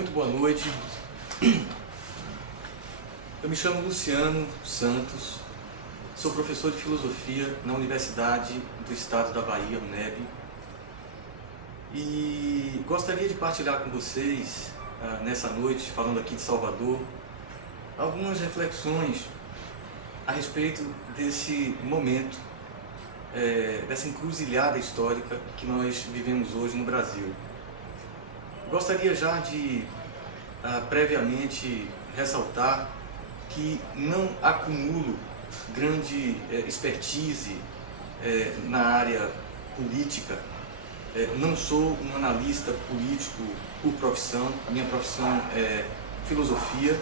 Muito boa noite. Eu me chamo Luciano Santos, sou professor de filosofia na Universidade do Estado da Bahia, UNEB, e gostaria de partilhar com vocês, nessa noite, falando aqui de Salvador, algumas reflexões a respeito desse momento, dessa encruzilhada histórica que nós vivemos hoje no Brasil. Gostaria já de, previamente, ressaltar que não acumulo grande expertise na área política. Não sou um analista político por profissão. A minha profissão é filosofia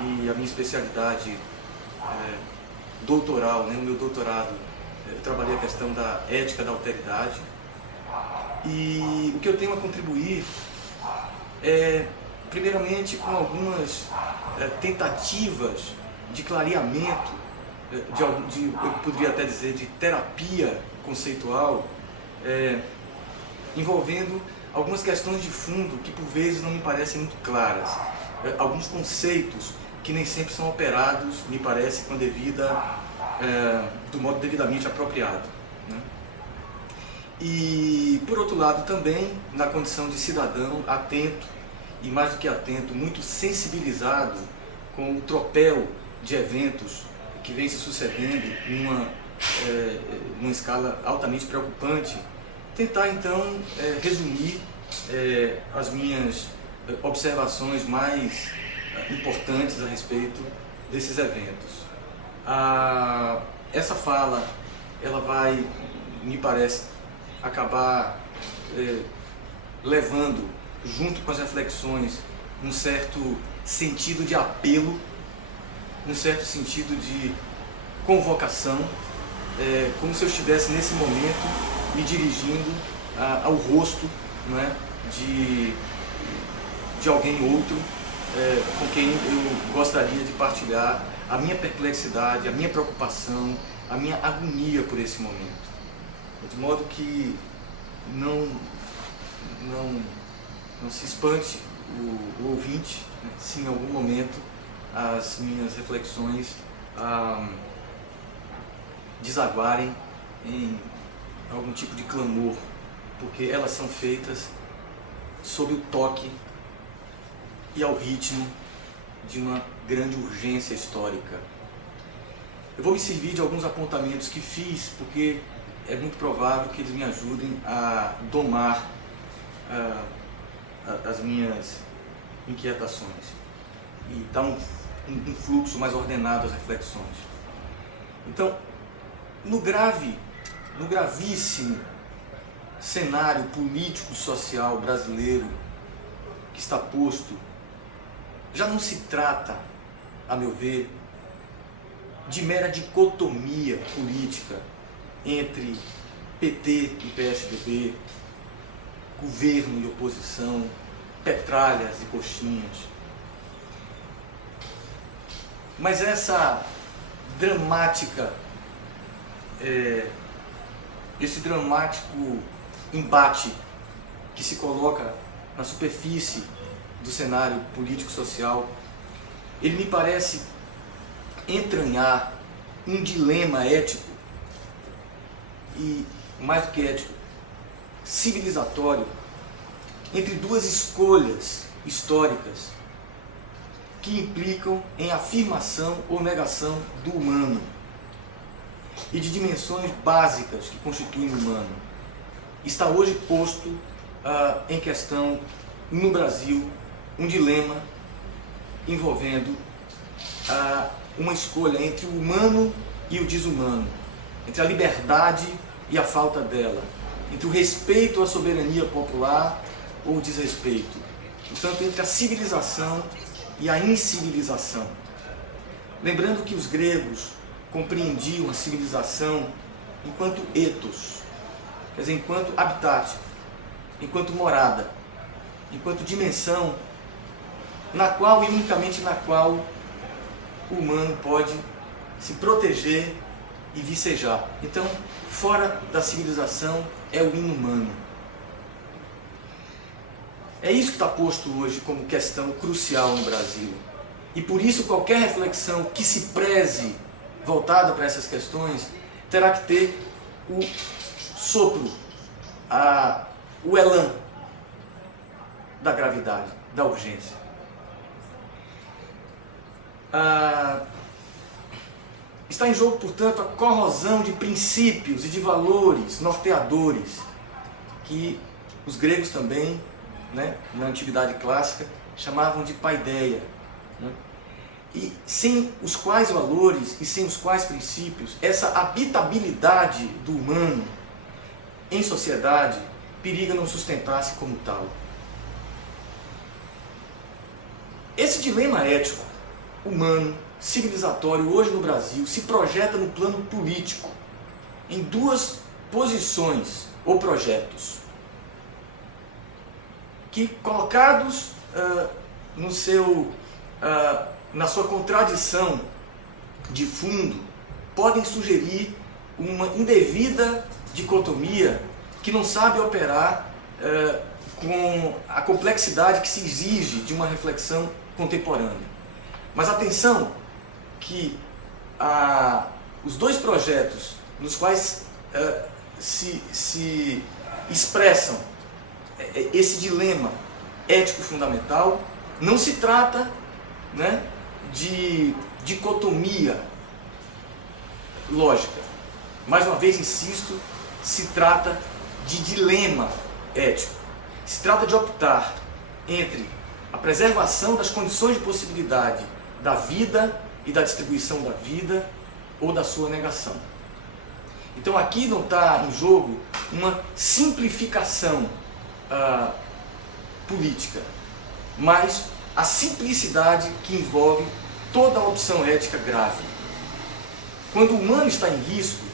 e a minha especialidade doutoral, o meu doutorado, eu trabalhei a questão da ética da alteridade. E o que eu tenho a contribuir primeiramente com algumas tentativas de clareamento, eu poderia até dizer de terapia conceitual, envolvendo algumas questões de fundo que por vezes não me parecem muito claras, alguns conceitos que nem sempre são operados, me parece, com do modo devidamente apropriado, né? E, por outro lado, também na condição de cidadão atento, e mais do que atento, muito sensibilizado com o tropel de eventos que vem se sucedendo numa escala altamente preocupante, tentar então resumir as minhas observações mais importantes a respeito desses eventos. Essa fala, ela vai, me parece, acabar levando, junto com as reflexões, um certo sentido de apelo, um certo sentido de convocação, como se eu estivesse nesse momento me dirigindo ao rosto, não é, de alguém outro, com quem eu gostaria de partilhar a minha perplexidade, a minha preocupação, a minha agonia por esse momento. De modo que não se espante o ouvinte, né, se em algum momento as minhas reflexões desaguarem em algum tipo de clamor, porque elas são feitas sob o toque e ao ritmo de uma grande urgência histórica. Eu vou me servir de alguns apontamentos que fiz, porque é muito provável que eles me ajudem a domar as minhas inquietações e dar um fluxo mais ordenado às reflexões. Então, no gravíssimo cenário político-social brasileiro que está posto, já não se trata, a meu ver, de mera dicotomia política entre PT e PSDB, governo e oposição, petralhas e coxinhas. Mas esse dramático embate que se coloca na superfície do cenário político-social, ele me parece entranhar um dilema ético e, mais do que ético, civilizatório, entre duas escolhas históricas que implicam em afirmação ou negação do humano e de dimensões básicas que constituem o humano. Está hoje posto em questão no Brasil um dilema envolvendo uma escolha entre o humano e o desumano, entre a liberdade e a falta dela, entre o respeito à soberania popular ou o desrespeito, portanto, entre a civilização e a incivilização. Lembrando que os gregos compreendiam a civilização enquanto ethos, quer dizer, enquanto habitat, enquanto morada, enquanto dimensão na qual e unicamente na qual o humano pode se proteger e vicejar. Então, fora da civilização é o inumano. É isso que está posto hoje como questão crucial no Brasil. E por isso qualquer reflexão que se preze voltada para essas questões terá que ter o sopro, o elan da gravidade, da urgência. Está em jogo, portanto, a corrosão de princípios e de valores norteadores que os gregos também, né, na antiguidade clássica, chamavam de paideia, né? E sem os quais valores e sem os quais princípios, essa habitabilidade do humano em sociedade periga não sustentar-se como tal. Esse dilema ético, humano, civilizatório, hoje no Brasil, se projeta no plano político, em duas posições ou projetos, que colocados na sua contradição de fundo, podem sugerir uma indevida dicotomia que não sabe operar com a complexidade que se exige de uma reflexão contemporânea. Mas atenção que os dois projetos nos quais se expressam esse dilema ético fundamental, não se trata, né, de dicotomia lógica. Mais uma vez insisto, se trata de dilema ético. Se trata de optar entre a preservação das condições de possibilidade da vida e da distribuição da vida ou da sua negação. Então aqui não está em jogo uma simplificação política, mas a simplicidade que envolve toda a opção ética grave. Quando o humano está em risco,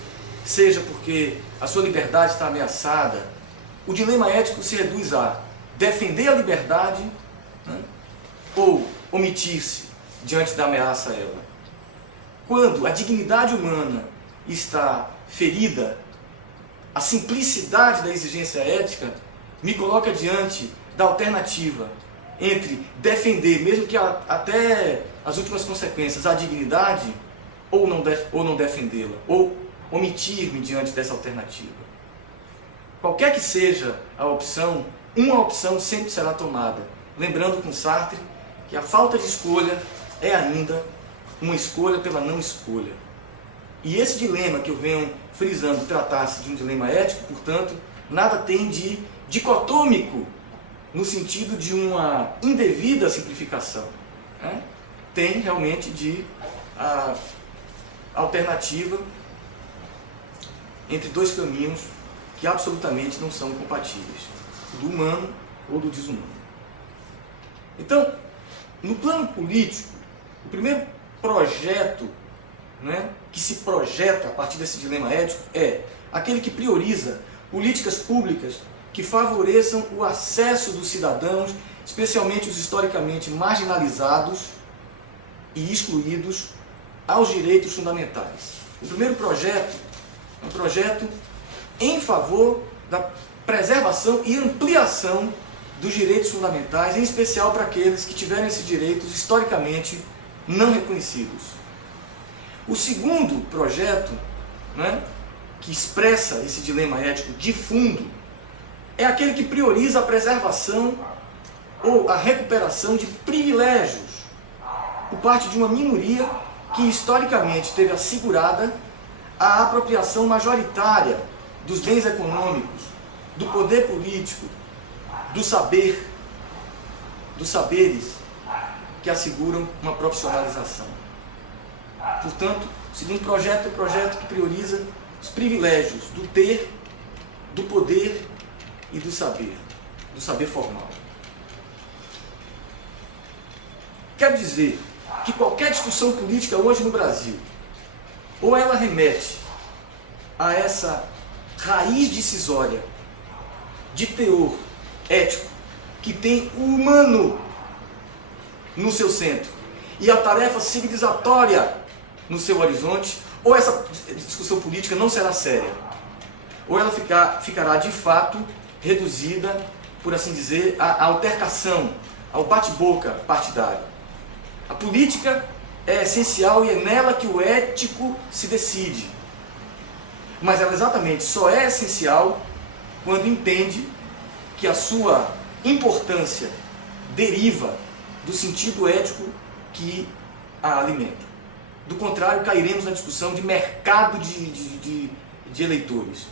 seja porque a sua liberdade está ameaçada, o dilema ético se reduz a defender a liberdade, né, ou omitir-se diante da ameaça a ela. Quando a dignidade humana está ferida, a simplicidade da exigência ética me coloca diante da alternativa entre defender, mesmo que até as últimas consequências, a dignidade, ou não defendê-la, ou omitir-me diante dessa alternativa. Qualquer que seja a opção, uma opção sempre será tomada. Lembrando com Sartre que a falta de escolha é ainda uma escolha pela não escolha. E esse dilema que eu venho frisando, tratar-se de um dilema ético, portanto, nada tem de dicotômico no sentido de uma indevida simplificação, né? Tem realmente de alternativa entre dois caminhos que absolutamente não são compatíveis, do humano ou do desumano. Então, no plano político, o primeiro projeto, né, que se projeta a partir desse dilema ético é aquele que prioriza políticas públicas que favoreçam o acesso dos cidadãos, especialmente os historicamente marginalizados e excluídos, aos direitos fundamentais. O primeiro projeto é um projeto em favor da preservação e ampliação dos direitos fundamentais, em especial para aqueles que tiveram esses direitos historicamente não reconhecidos. O segundo projeto, né, que expressa esse dilema ético de fundo, é aquele que prioriza a preservação ou a recuperação de privilégios por parte de uma minoria que historicamente teve assegurada a apropriação majoritária dos bens econômicos, do poder político, do saber, dos saberes que asseguram uma profissionalização. Portanto, o segundo projeto é o projeto que prioriza os privilégios do ter, do poder e do saber formal. Quero dizer que qualquer discussão política hoje no Brasil, ou ela remete a essa raiz decisória de teor ético que tem o humano no seu centro e a tarefa civilizatória no seu horizonte, ou essa discussão política não será séria, ou ela ficará de fato reduzida por assim dizer, à altercação, ao bate-boca partidário. A política é essencial e é nela que o ético se decide. Mas ela exatamente só é essencial quando entende que a sua importância deriva do sentido ético que a alimenta. Do contrário, cairemos na discussão de mercado de eleitores.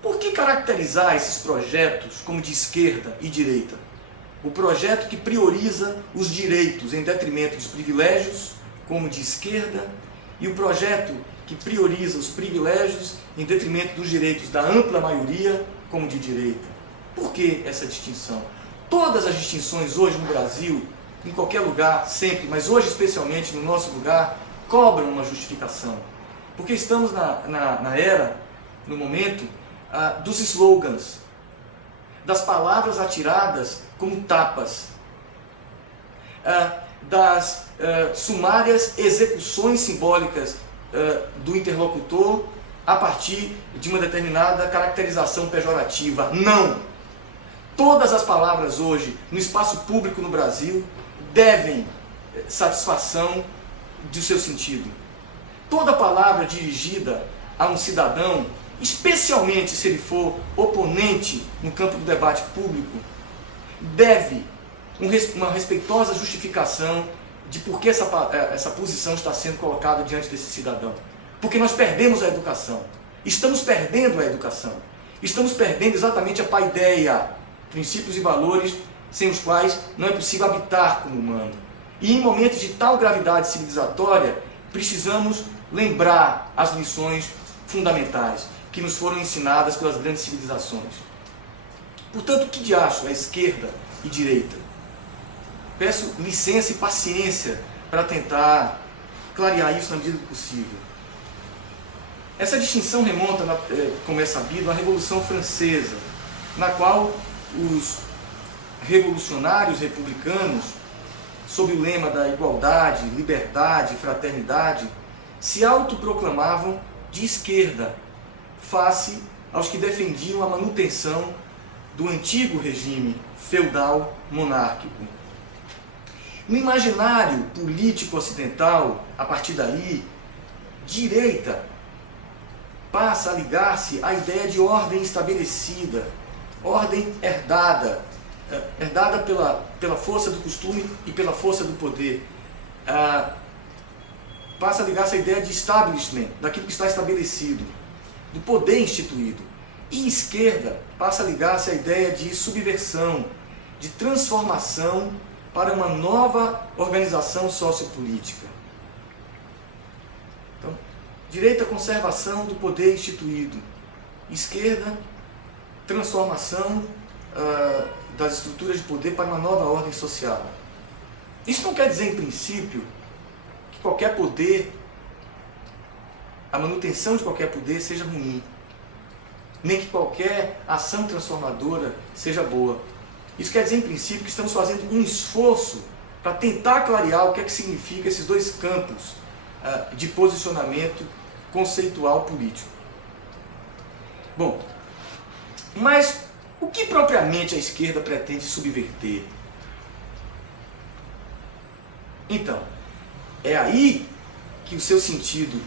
Por que caracterizar esses projetos como de esquerda e direita? O projeto que prioriza os direitos em detrimento dos privilégios, como de esquerda, e o projeto que prioriza os privilégios em detrimento dos direitos da ampla maioria, como de direita. Por que essa distinção? Todas as distinções hoje no Brasil, em qualquer lugar, sempre, mas hoje especialmente no nosso lugar, cobram uma justificação. Porque estamos na era, no momento, dos slogans, das palavras atiradas como tapas, das sumárias execuções simbólicas do interlocutor a partir de uma determinada caracterização pejorativa. Não! Todas as palavras hoje no espaço público no Brasil devem satisfação do seu sentido. Toda palavra dirigida a um cidadão, especialmente se ele for oponente no campo do debate público, deve uma respeitosa justificação de por que essa posição está sendo colocada diante desse cidadão. Porque nós perdemos a educação. Estamos perdendo a educação. Estamos perdendo exatamente a paideia, princípios e valores sem os quais não é possível habitar como humano. E em momentos de tal gravidade civilizatória, precisamos lembrar as lições fundamentais que nos foram ensinadas pelas grandes civilizações. Portanto, o que diacho é esquerda e direita? Peço licença e paciência para tentar clarear isso na medida do possível. Essa distinção remonta, como é sabido, à Revolução Francesa, na qual os revolucionários republicanos, sob o lema da igualdade, liberdade, fraternidade, se autoproclamavam de esquerda, face aos que defendiam a manutenção do antigo regime feudal monárquico. No imaginário político ocidental, a partir daí, direita passa a ligar-se à ideia de ordem estabelecida, ordem herdada pela força do costume e pela força do poder. Passa a ligar-se à ideia de establishment, daquilo que está estabelecido, do poder instituído. E esquerda passa a ligar-se à ideia de subversão, de transformação para uma nova organização sociopolítica. Então, direita, conservação do poder instituído. Esquerda, transformação das estruturas de poder para uma nova ordem social. Isso não quer dizer, em princípio, que qualquer poder, a manutenção de qualquer poder seja ruim, nem que qualquer ação transformadora seja boa. Isso quer dizer, em princípio, que estamos fazendo um esforço para tentar clarear o que é que significa esses dois campos de posicionamento conceitual político. Bom, mas o que propriamente a esquerda pretende subverter? Então, é aí que o seu sentido,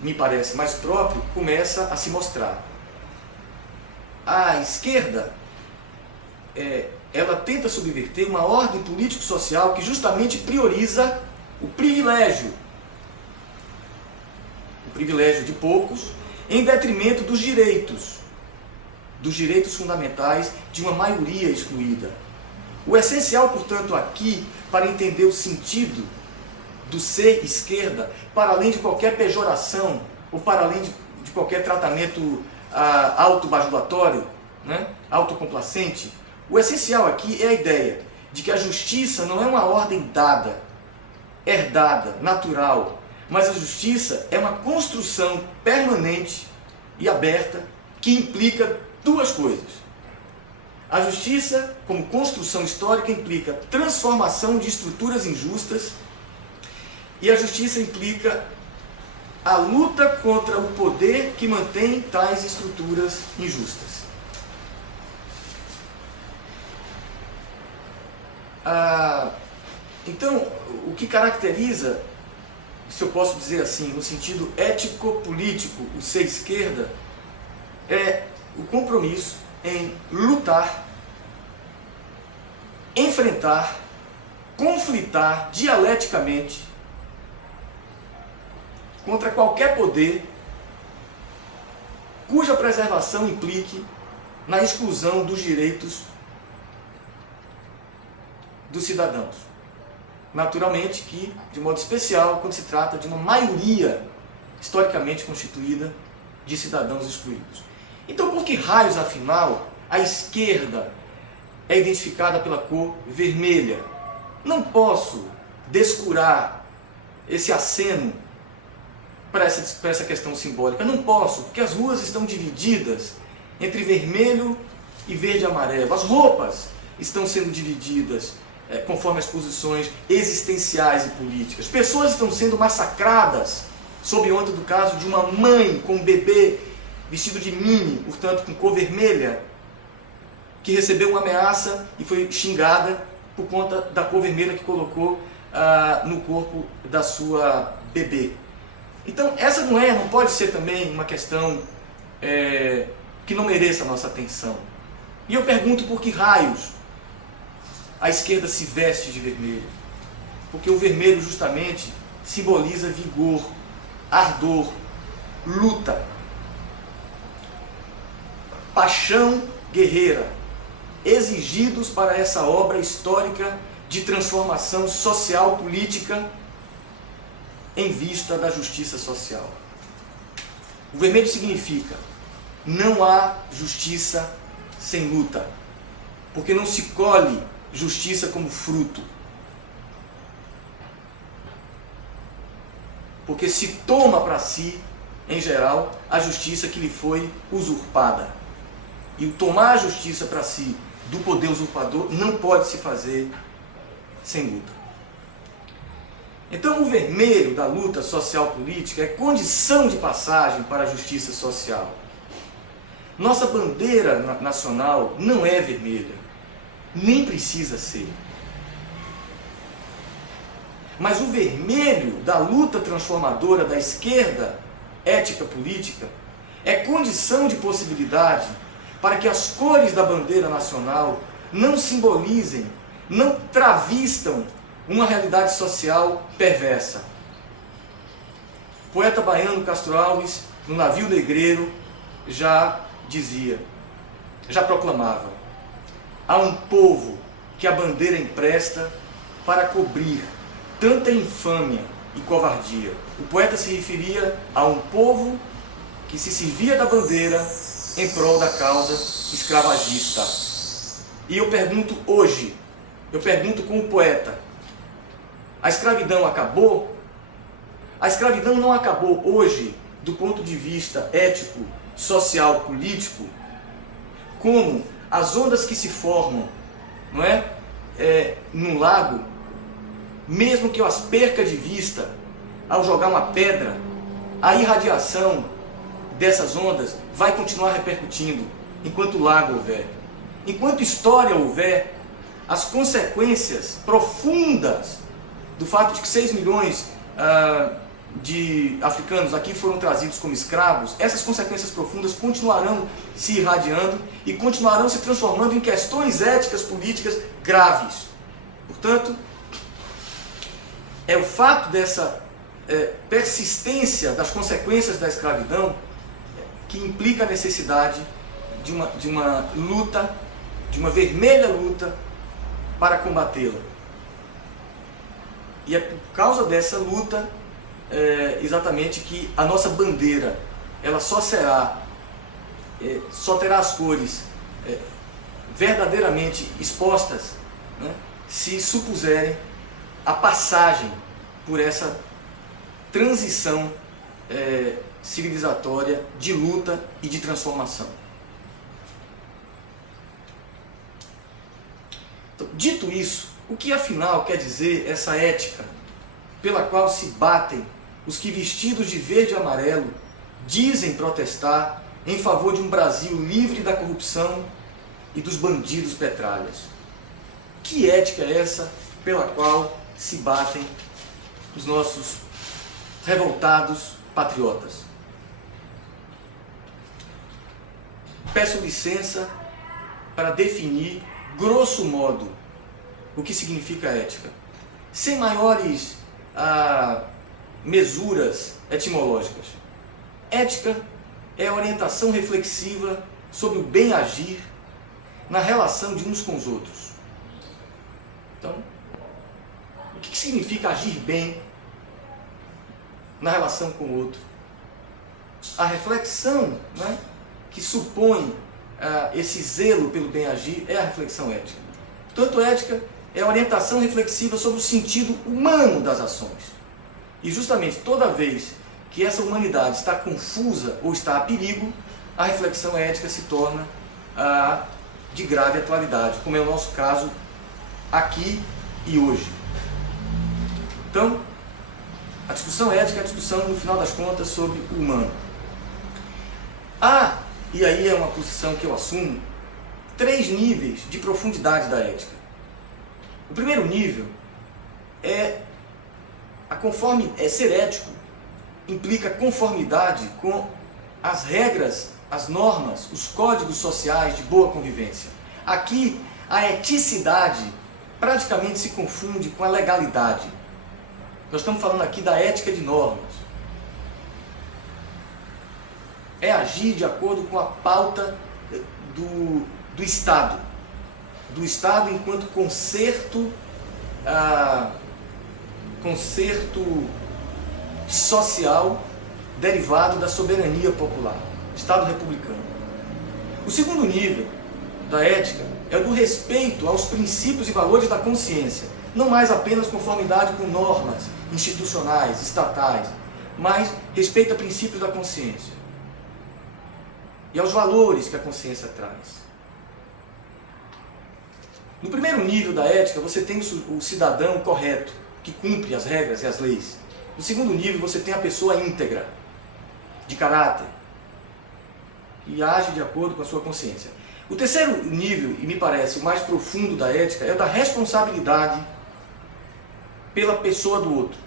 me parece mais próprio, começa a se mostrar. A esquerda, ela tenta subverter uma ordem político-social que justamente prioriza o privilégio de poucos, em detrimento dos direitos fundamentais de uma maioria excluída. O essencial, portanto, aqui, para entender o sentido do ser esquerda, para além de qualquer pejoração, ou para além de qualquer tratamento autobajulatório, né, autocomplacente, o essencial aqui é a ideia de que a justiça não é uma ordem dada, herdada, natural, mas a justiça é uma construção permanente e aberta que implica duas coisas. A justiça, como construção histórica, implica transformação de estruturas injustas, e a justiça implica a luta contra o poder que mantém tais estruturas injustas. Então, o que caracteriza, se eu posso dizer assim, no sentido ético-político, o ser esquerda, é o compromisso em lutar, enfrentar, conflitar dialeticamente contra qualquer poder cuja preservação implique na exclusão dos direitos dos cidadãos. Naturalmente que, de modo especial, quando se trata de uma maioria historicamente constituída de cidadãos excluídos. Então, por que raios, afinal, a esquerda é identificada pela cor vermelha? Não posso descurar esse aceno para essa questão simbólica. Não posso, porque as ruas estão divididas entre vermelho e verde e amarelo. As roupas estão sendo divididas conforme as posições existenciais e políticas. Pessoas estão sendo massacradas sob onda do caso de uma mãe com um bebê vestido de mini, portanto com cor vermelha, que recebeu uma ameaça e foi xingada por conta da cor vermelha que colocou no corpo da sua bebê. Então essa não pode ser também uma questão que não mereça a nossa atenção. E eu pergunto por que raios a esquerda se veste de vermelho? Porque o vermelho justamente simboliza vigor, ardor, luta, paixão guerreira, exigidos para essa obra histórica de transformação social política em vista da justiça social. O vermelho significa: não há justiça sem luta, porque não se colhe justiça como fruto, porque se toma para si, em geral, a justiça que lhe foi usurpada. E tomar a justiça para si do poder usurpador não pode se fazer sem luta. Então o vermelho da luta social-política é condição de passagem para a justiça social. Nossa bandeira nacional não é vermelha, nem precisa ser. Mas o vermelho da luta transformadora da esquerda ética política é condição de possibilidade para que as cores da bandeira nacional não simbolizem, não travistam uma realidade social perversa. O poeta baiano Castro Alves, no Navio Negreiro, já dizia, já proclamava: há um povo que a bandeira empresta para cobrir tanta infâmia e covardia. O poeta se referia a um povo que se servia da bandeira em prol da causa escravagista. E eu pergunto hoje, eu pergunto com o poeta: a escravidão acabou? A escravidão não acabou hoje do ponto de vista ético, social, político, como as ondas que se formam, não é? No lago, mesmo que eu as perca de vista ao jogar uma pedra, a irradiação dessas ondas vai continuar repercutindo enquanto o lago houver. Enquanto história houver, as consequências profundas do fato de que 6 milhões de africanos aqui foram trazidos como escravos, essas consequências profundas continuarão se irradiando e continuarão se transformando em questões éticas políticas graves. Portanto, é o fato dessa persistência das consequências da escravidão que implica a necessidade de uma luta, de uma vermelha luta para combatê-la. E é por causa dessa luta exatamente que a nossa bandeira ela só terá as cores verdadeiramente expostas, né, se supuserem a passagem por essa transição civilizatória de luta e de transformação. Então, dito isso, o que afinal quer dizer essa ética pela qual se batem os que vestidos de verde e amarelo dizem protestar em favor de um Brasil livre da corrupção e dos bandidos petralhas. Que ética é essa pela qual se batem os nossos revoltados patriotas? Peço licença para definir, grosso modo, o que significa ética, sem maiores mesuras etimológicas. Ética é a orientação reflexiva sobre o bem agir na relação de uns com os outros. Então, o que significa agir bem na relação com o outro? A reflexão, né, que supõe esse zelo pelo bem agir é a reflexão ética. Portanto, ética é a orientação reflexiva sobre o sentido humano das ações. E justamente toda vez que essa humanidade está confusa ou está a perigo, a reflexão ética se torna de grave atualidade, como é o nosso caso aqui e hoje. Então, a discussão ética é a discussão, no final das contas, sobre o humano. E aí é uma posição que eu assumo, 3 níveis de profundidade da ética. O primeiro nível ser ético implica conformidade com as regras, as normas, os códigos sociais de boa convivência. Aqui, a eticidade praticamente se confunde com a legalidade. Nós estamos falando aqui da ética de normas. É agir de acordo com a pauta do Estado. Do Estado enquanto concerto social derivado da soberania popular. Estado republicano. O segundo nível da ética é o do respeito aos princípios e valores da consciência. Não mais apenas conformidade com normas institucionais, estatais, mas respeito a princípios da consciência e aos valores que a consciência traz. No primeiro nível da ética, você tem o cidadão correto, que cumpre as regras e as leis. No segundo nível, você tem a pessoa íntegra, de caráter, e age de acordo com a sua consciência. O terceiro nível, e me parece o mais profundo da ética, é o da responsabilidade pela pessoa do outro.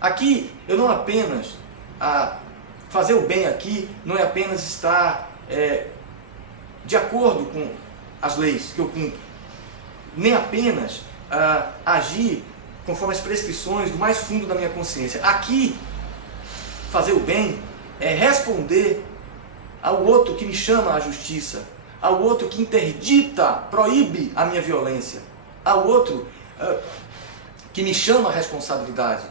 Aqui, eu não apenas... fazer o bem aqui não é apenas estar de acordo com as leis que eu cumpro, nem apenas agir conforme as prescrições do mais fundo da minha consciência. Aqui, fazer o bem é responder ao outro que me chama à justiça, ao outro que interdita, proíbe a minha violência, ao outro que me chama à responsabilidade,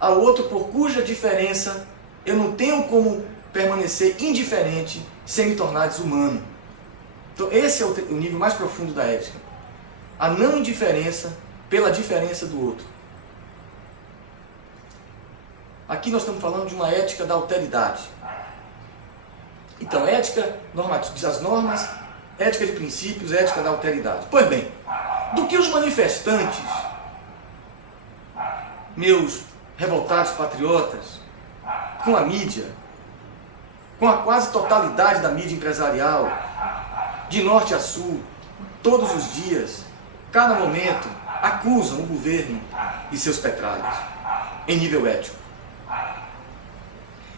ao outro por cuja diferença eu não tenho como permanecer indiferente sem me tornar desumano. Então esse é o nível mais profundo da ética. A não indiferença pela diferença do outro. Aqui nós estamos falando de uma ética da alteridade. Então, ética normativa, as normas, ética de princípios, ética da alteridade. Pois bem, do que os manifestantes, meus revoltados patriotas, com a mídia, com a quase totalidade da mídia empresarial, de norte a sul, todos os dias, cada momento, acusam o governo e seus petralhas, em nível ético.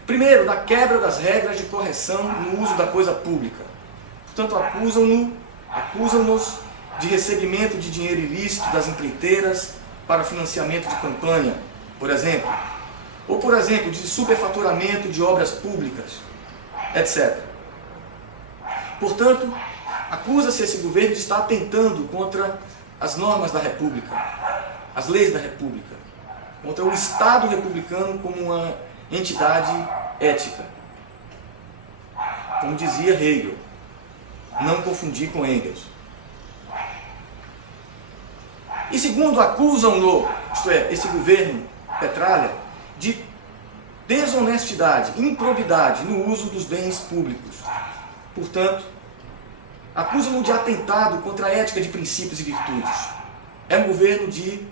Primeiro, da quebra das regras de correção no uso da coisa pública. Portanto, acusam-nos de recebimento de dinheiro ilícito das empreiteiras para financiamento de campanha, por exemplo. Ou, por exemplo, de superfaturamento de obras públicas, etc. Portanto, acusa-se esse governo de estar atentando contra as normas da República, as leis da República, contra o Estado republicano como uma entidade ética. Como dizia Hegel, não confundir com Engels. E segundo, acusam-no, isto é, esse governo petralha, de desonestidade, improbidade no uso dos bens públicos. Portanto, acusam-no de atentado contra a ética de princípios e virtudes. É um governo de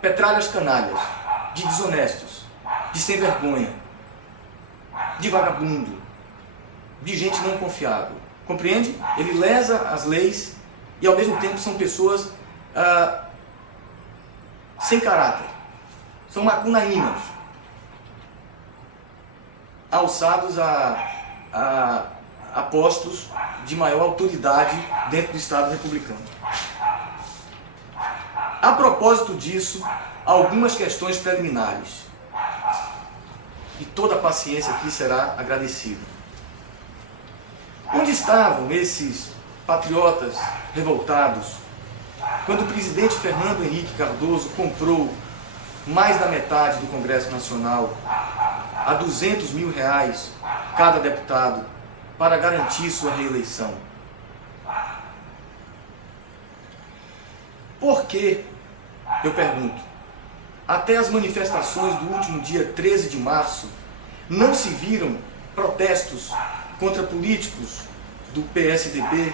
petralhas canalhas. de desonestos, de sem vergonha, de vagabundo, de gente não confiável. Compreende? Ele lesa as leis e ao mesmo tempo são pessoas sem caráter. São macunaímas, alçados a postos de maior autoridade dentro do Estado republicano. A propósito disso, algumas questões preliminares. E toda a paciência aqui será agradecida. Onde estavam esses patriotas revoltados quando o presidente Fernando Henrique Cardoso comprou mais da metade do Congresso Nacional a R$200 mil cada deputado para garantir sua reeleição? Por que, eu pergunto, até as manifestações do último dia 13 de março não se viram protestos contra políticos do PSDB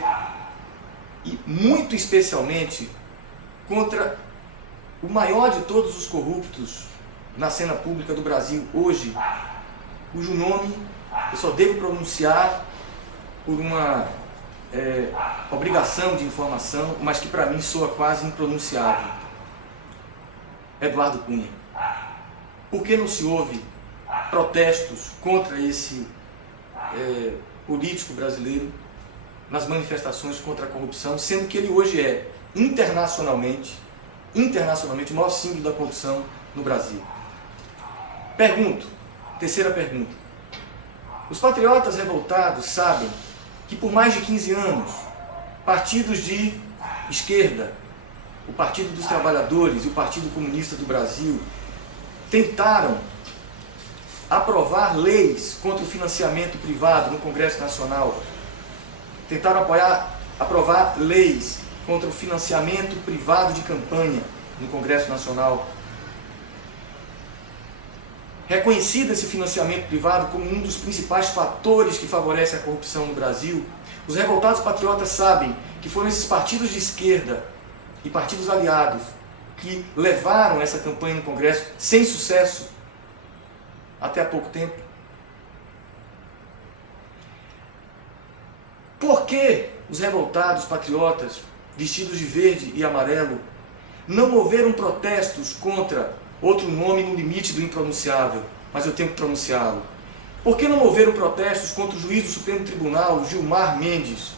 e muito especialmente contra o maior de todos os corruptos na cena pública do Brasil hoje, cujo nome eu só devo pronunciar por uma obrigação de informação, mas que para mim soa quase impronunciável: Eduardo Cunha. Por que não se houve protestos contra esse político brasileiro nas manifestações contra a corrupção, sendo que ele hoje é internacionalmente o maior símbolo da corrupção no Brasil? Pergunto, terceira pergunta: os patriotas revoltados sabem que por mais de 15 anos, partidos de esquerda, o Partido dos Trabalhadores e o Partido Comunista do Brasil, tentaram aprovar leis contra o financiamento privado no Congresso Nacional, tentaram aprovar leis contra o financiamento privado de campanha no Congresso Nacional. Reconhecido esse financiamento privado como um dos principais fatores que favorece a corrupção no Brasil, os revoltados patriotas sabem que foram esses partidos de esquerda e partidos aliados que levaram essa campanha no Congresso sem sucesso até há pouco tempo. Por que os revoltados patriotas, vestidos de verde e amarelo, não moveram protestos contra outro nome no limite do impronunciável, mas eu tenho que pronunciá-lo? Por que não moveram protestos contra o juiz do Supremo Tribunal, Gilmar Mendes,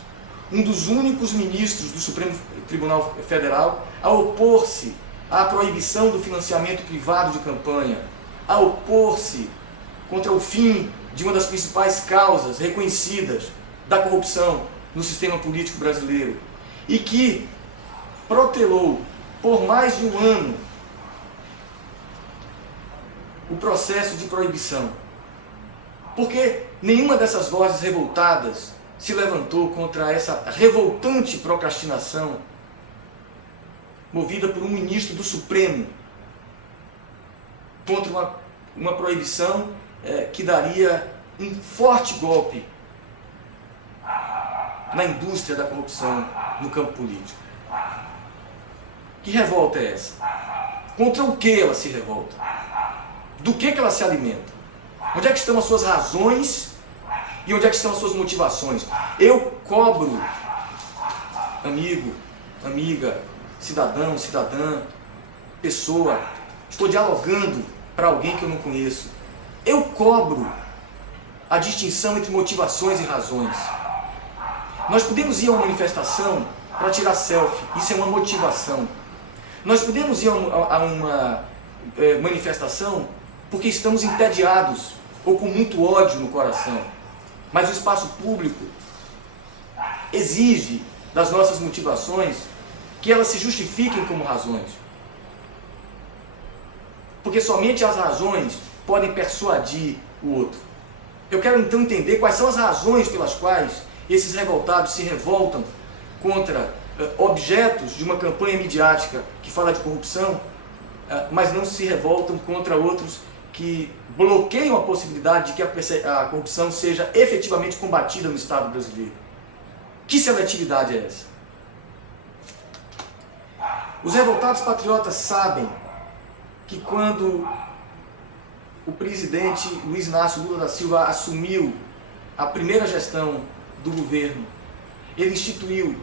um dos únicos ministros do Supremo Tribunal Federal a opor-se à proibição do financiamento privado de campanha, a opor-se contra o fim de uma das principais causas reconhecidas da corrupção no sistema político brasileiro, e que protelou por mais de um ano o processo de proibição? Porque nenhuma dessas vozes revoltadas se levantou contra essa revoltante procrastinação movida por um ministro do Supremo contra uma proibição que daria um forte golpe na indústria da corrupção no campo político. Que revolta é essa? Contra o que ela se revolta? Do que ela se alimenta? Onde é que estão as suas razões e onde é que estão as suas motivações? Eu cobro, amigo, amiga, cidadão, cidadã, pessoa, estou dialogando para alguém que eu não conheço. Eu cobro a distinção entre motivações e razões. Nós podemos ir a uma manifestação para tirar selfie, isso é uma motivação. Nós podemos ir a uma manifestação porque estamos entediados ou com muito ódio no coração. Mas o espaço público exige das nossas motivações que elas se justifiquem como razões. Porque somente as razões podem persuadir o outro. Eu quero então entender quais são as razões pelas quais esses revoltados se revoltam contra objetos de uma campanha midiática que fala de corrupção, mas não se revoltam contra outros que bloqueiam a possibilidade de que a corrupção seja efetivamente combatida no Estado brasileiro. Que seletividade é essa? Os revoltados patriotas sabem que quando o presidente Luiz Inácio Lula da Silva assumiu a primeira gestão do governo, ele instituiu,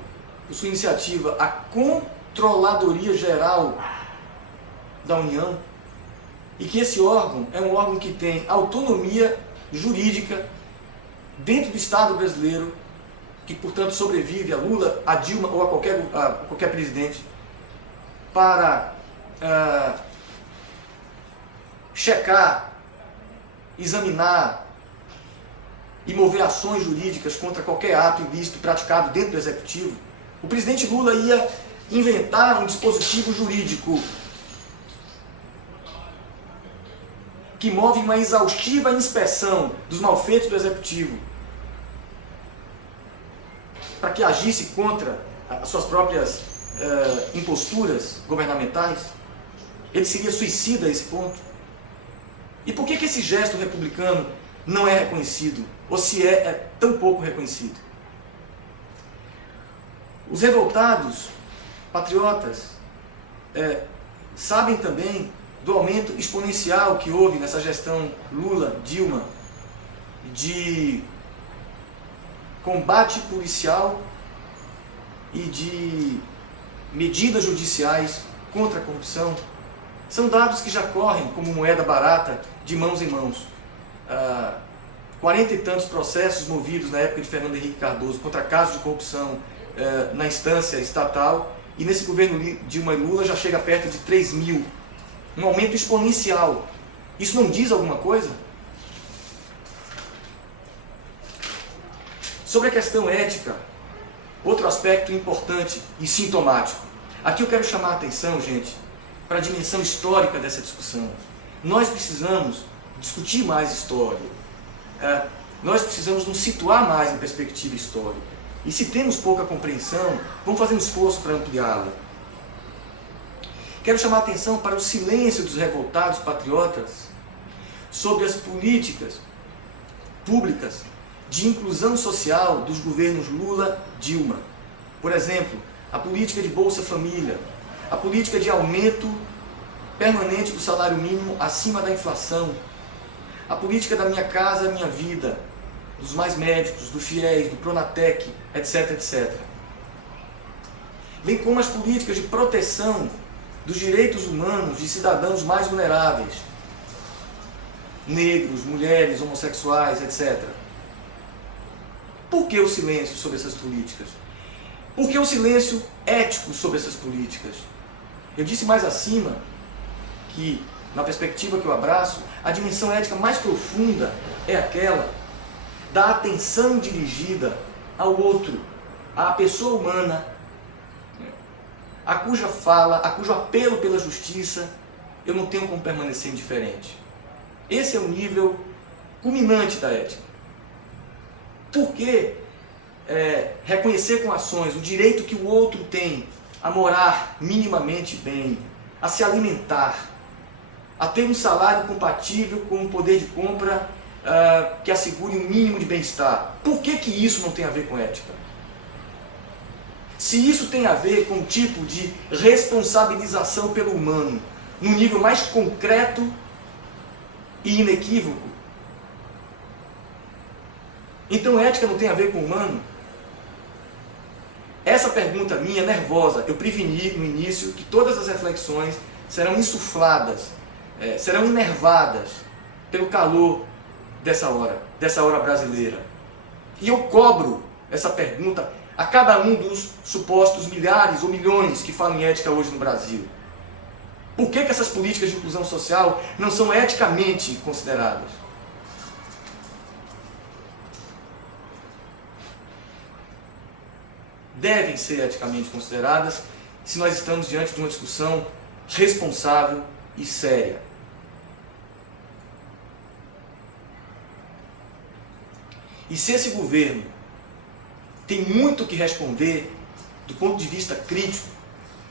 por sua iniciativa, a Controladoria Geral da União, e que esse órgão é um órgão que tem autonomia jurídica dentro do Estado brasileiro, que, portanto, sobrevive a Lula, a Dilma ou a qualquer presidente, para checar, examinar e mover ações jurídicas contra qualquer ato ilícito praticado dentro do Executivo. O presidente Lula ia inventar um dispositivo jurídico que move uma exaustiva inspeção dos malfeitos do Executivo para que agisse contra as suas próprias imposturas governamentais. Ele seria suicida a esse ponto. E por que esse gesto republicano não é reconhecido? Ou se é tão pouco reconhecido? Os revoltados, patriotas, sabem também do aumento exponencial que houve nessa gestão Lula-Dilma de combate policial e de medidas judiciais contra a corrupção. São dados que já correm como moeda barata de mãos em mãos. 40 e tantos processos movidos na época de Fernando Henrique Cardoso contra casos de corrupção na instância estatal, e nesse governo Dilma e Lula já chega perto de 3.000. Um aumento exponencial. Isso não diz alguma coisa? Sobre a questão ética, outro aspecto importante e sintomático. Aqui eu quero chamar a atenção, gente, para a dimensão histórica dessa discussão. Nós precisamos discutir mais história. Nós precisamos nos situar mais em perspectiva histórica. E se temos pouca compreensão, vamos fazer um esforço para ampliá-la. Quero chamar a atenção para o silêncio dos revoltados patriotas sobre as políticas públicas de inclusão social dos governos Lula-Dilma. Por exemplo, a política de Bolsa Família, a política de aumento permanente do salário mínimo acima da inflação, a política da Minha Casa Minha Vida, dos Mais Médicos, do FIES, do Pronatec, etc, etc. Bem como as políticas de proteção dos direitos humanos de cidadãos mais vulneráveis, negros, mulheres, homossexuais, etc. Por que o silêncio sobre essas políticas? Por que o silêncio ético sobre essas políticas? Eu disse mais acima que, na perspectiva que eu abraço, a dimensão ética mais profunda é aquela da atenção dirigida ao outro, à pessoa humana, a cuja fala, a cujo apelo pela justiça eu não tenho como permanecer indiferente. Esse é o nível culminante da ética. Porque reconhecer com ações o direito que o outro tem a morar minimamente bem, a se alimentar, a ter um salário compatível com um poder de compra que assegure um mínimo de bem-estar. Por que isso não tem a ver com ética? Se isso tem a ver com um tipo de responsabilização pelo humano, num nível mais concreto e inequívoco, então ética não tem a ver com o humano? Essa pergunta minha é nervosa. Eu preveni no início que todas as reflexões serão insufladas, serão enervadas pelo calor dessa hora brasileira. E eu cobro essa pergunta a cada um dos supostos milhares ou milhões que falam em ética hoje no Brasil. Por que essas políticas de inclusão social não são eticamente consideradas? Devem ser eticamente consideradas se nós estamos diante de uma discussão responsável e séria. E se esse governo tem muito que responder do ponto de vista crítico,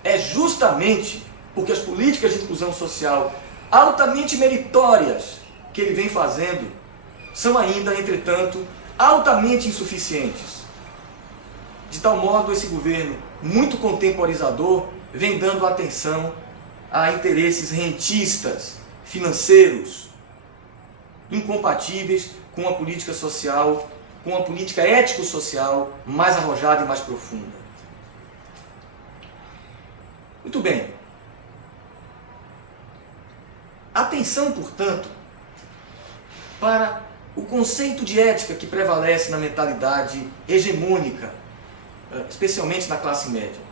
é justamente porque as políticas de inclusão social altamente meritórias que ele vem fazendo são ainda, entretanto, altamente insuficientes. De tal modo, esse governo, muito contemporizador, vem dando atenção a interesses rentistas, financeiros, incompatíveis com a política social, com a política ético-social mais arrojada e mais profunda. Muito bem. Atenção, portanto, para o conceito de ética que prevalece na mentalidade hegemônica, especialmente na classe média,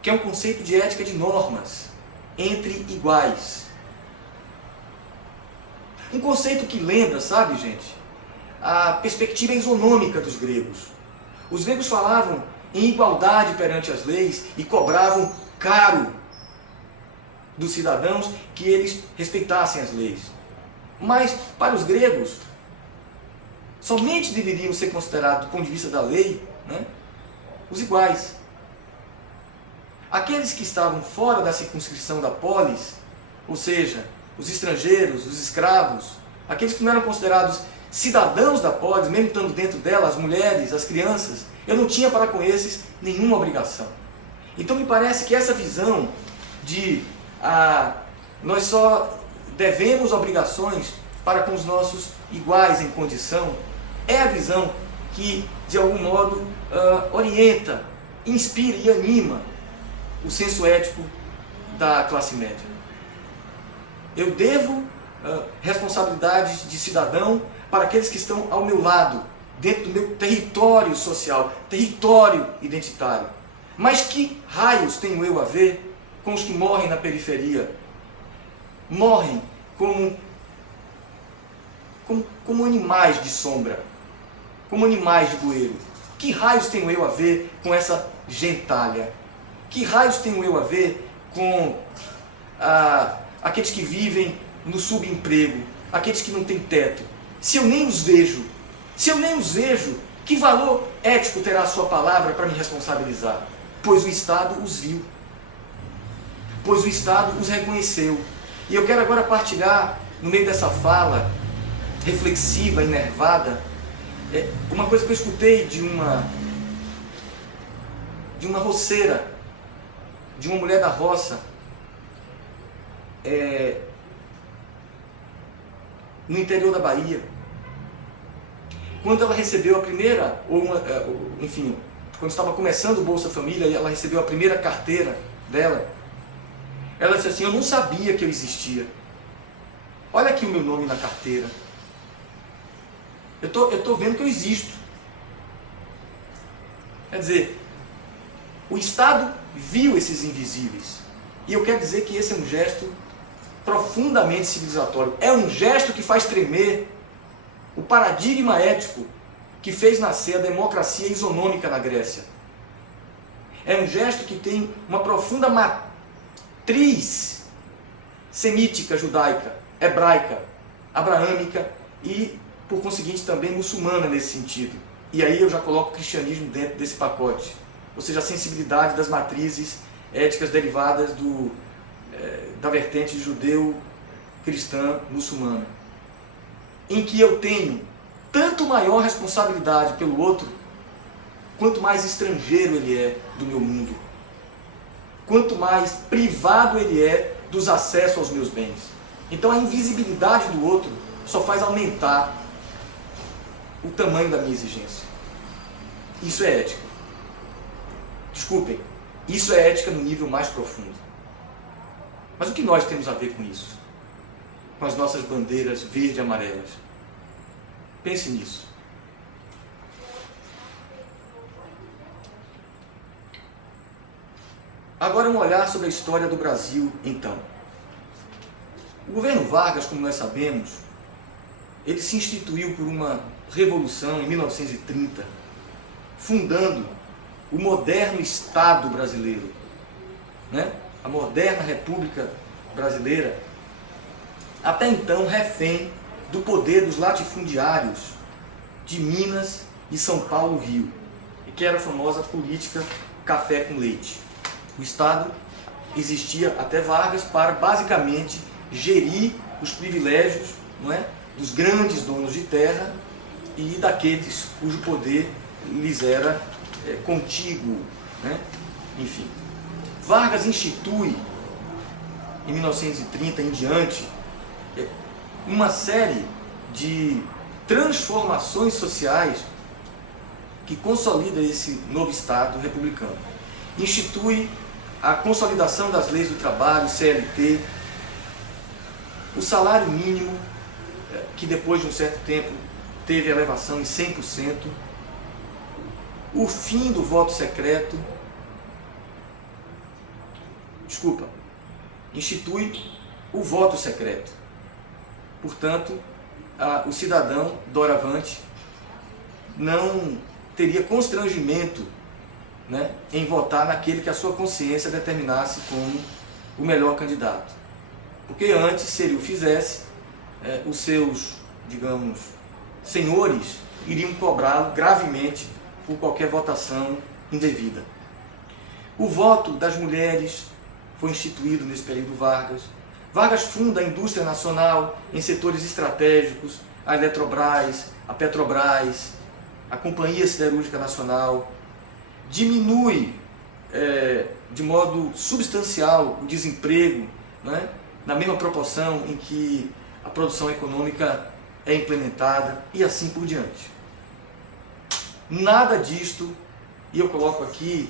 que é um conceito de ética de normas entre iguais. Um conceito que lembra, sabe, gente, a perspectiva isonômica dos gregos. Os gregos falavam em igualdade perante as leis e cobravam caro dos cidadãos que eles respeitassem as leis. Mas, para os gregos, somente deveriam ser considerados, do ponto de vista da lei, né, os iguais. Aqueles que estavam fora da circunscrição da polis, ou seja, os estrangeiros, os escravos, aqueles que não eram considerados cidadãos da polis, mesmo estando dentro dela, as mulheres, as crianças, eu não tinha para com esses nenhuma obrigação. Então me parece que essa visão de nós só devemos obrigações para com os nossos iguais em condição, é a visão que, de algum modo, orienta, inspira e anima o senso ético da classe média. Eu devo responsabilidades de cidadão para aqueles que estão ao meu lado, dentro do meu território social, território identitário. Mas que raios tenho eu a ver com os que morrem na periferia? Morrem como animais de sombra, como animais de bueiro. Que raios tenho eu a ver com essa gentalha? Que raios tenho eu a ver com aqueles que vivem no subemprego, aqueles que não têm teto? Se eu nem os vejo, que valor ético terá a sua palavra para me responsabilizar? Pois o Estado os viu, pois o Estado os reconheceu. E eu quero agora partilhar, no meio dessa fala reflexiva, enervada, uma coisa que eu escutei de uma roceira, de uma mulher da roça, no interior da Bahia. Quando ela recebeu a primeira, quando estava começando o Bolsa Família, ela recebeu a primeira carteira dela, ela disse assim: eu não sabia que eu existia. Olha aqui o meu nome na carteira. Eu tô vendo que eu existo. Quer dizer, o Estado viu esses invisíveis. E eu quero dizer que esse é um gesto profundamente civilizatório. É um gesto que faz tremer o paradigma ético que fez nascer a democracia isonômica na Grécia. É um gesto que tem uma profunda matriz semítica, judaica, hebraica, abraâmica e, por conseguinte, também muçulmana nesse sentido. E aí eu já coloco o cristianismo dentro desse pacote. Ou seja, a sensibilidade das matrizes éticas derivadas da vertente judeu-cristã muçulmana, em que eu tenho tanto maior responsabilidade pelo outro, quanto mais estrangeiro ele é do meu mundo, quanto mais privado ele é dos acessos aos meus bens. Então a invisibilidade do outro só faz aumentar o tamanho da minha exigência. Isso é ética. Desculpem, isso é ética no nível mais profundo. Mas o que nós temos a ver com isso? Com as nossas bandeiras verde e amarelas? Pense nisso. Agora um olhar sobre a história do Brasil, então. O governo Vargas, como nós sabemos, ele se instituiu por uma revolução em 1930, fundando o moderno Estado brasileiro, né? A moderna República Brasileira, até então refém do poder dos latifundiários de Minas e São Paulo, Rio, e que era a famosa política café com leite. O Estado existia até Vargas para basicamente gerir os privilégios, não é, dos grandes donos de terra e daqueles cujo poder lhes era contíguo, né? Enfim, Vargas institui em 1930 em diante uma série de transformações sociais que consolida esse novo Estado republicano. Institui a consolidação das leis do trabalho, CLT, o salário mínimo, que depois de um certo tempo teve elevação em 100%, o fim do voto secreto, institui o voto secreto. Portanto, o cidadão, doravante, não teria constrangimento, né, em votar naquele que a sua consciência determinasse como o melhor candidato. Porque antes, se ele o fizesse, os seus, digamos, senhores iriam cobrá-lo gravemente por qualquer votação indevida. O voto das mulheres foi instituído nesse período Vargas. Vargas funda a indústria nacional em setores estratégicos, a Eletrobras, a Petrobras, a Companhia Siderúrgica Nacional, diminui de modo substancial o desemprego, né, na mesma proporção em que a produção econômica é implementada e assim por diante. Nada disto, e eu coloco aqui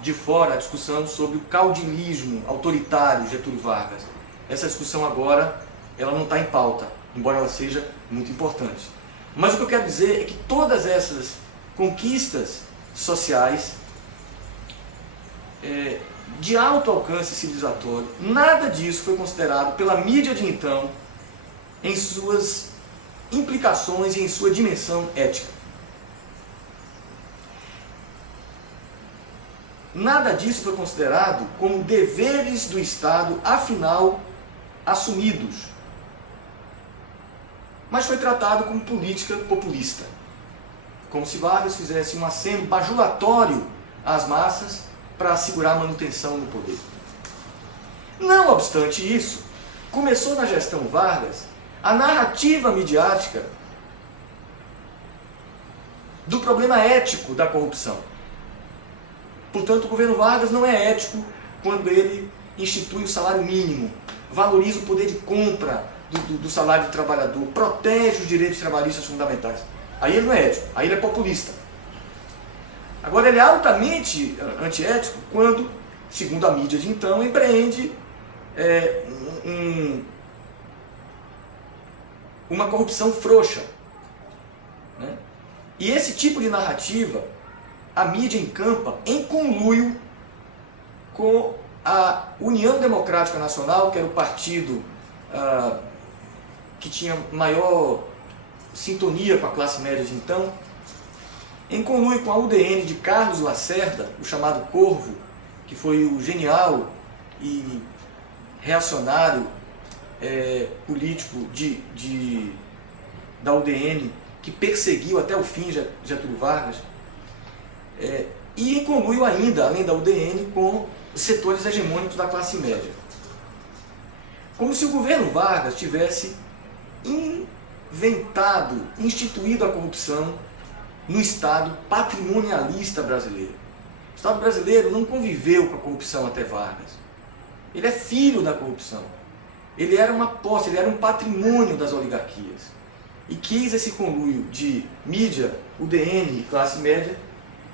de fora a discussão sobre o caudilismo autoritário de Getúlio Vargas. Essa discussão agora ela não está em pauta, embora ela seja muito importante. Mas o que eu quero dizer é que todas essas conquistas sociais de alto alcance civilizatório, nada disso foi considerado pela mídia de então em suas implicações e em sua dimensão ética. Nada disso foi considerado como deveres do Estado, afinal, assumidos. Mas foi tratado como política populista. Como se Vargas fizesse um aceno bajulatório às massas para assegurar a manutenção no poder. Não obstante isso, começou na gestão Vargas a narrativa midiática do problema ético da corrupção. Portanto, o governo Vargas não é ético quando ele institui o salário mínimo, valoriza o poder de compra do salário do trabalhador, protege os direitos trabalhistas fundamentais. Aí ele não é ético, aí ele é populista. Agora, ele é altamente antiético quando, segundo a mídia de então, empreende uma corrupção frouxa, né? E esse tipo de narrativa a mídia encampa em conluio com a União Democrática Nacional, que era o partido que tinha maior sintonia com a classe média de então, em conluio com a UDN de Carlos Lacerda, o chamado Corvo, que foi o genial e reacionário político da UDN, que perseguiu até o fim Getúlio Vargas, e em conluio ainda, além da UDN, com setores hegemônicos da classe média. Como se o governo Vargas tivesse instituído a corrupção no Estado patrimonialista brasileiro. O Estado brasileiro não conviveu com a corrupção até Vargas. Ele é filho da corrupção. Ele era uma posse, ele era um patrimônio das oligarquias. E quis esse conluio de mídia, UDN e classe média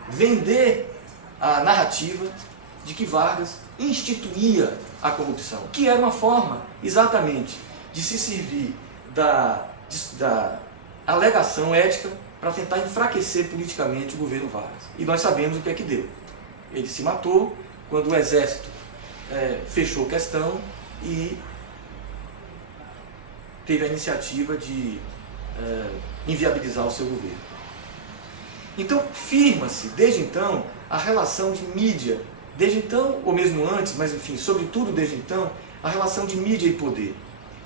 vender a narrativa de que Vargas instituía a corrupção, que era uma forma exatamente de se servir da alegação ética para tentar enfraquecer politicamente o governo Vargas. E nós sabemos o que é que deu. Ele se matou quando o exército fechou questão e teve a iniciativa de inviabilizar o seu governo. Então, firma-se, desde então, a relação de mídia, desde então, ou mesmo antes, mas enfim, sobretudo desde então, a relação de mídia e poder.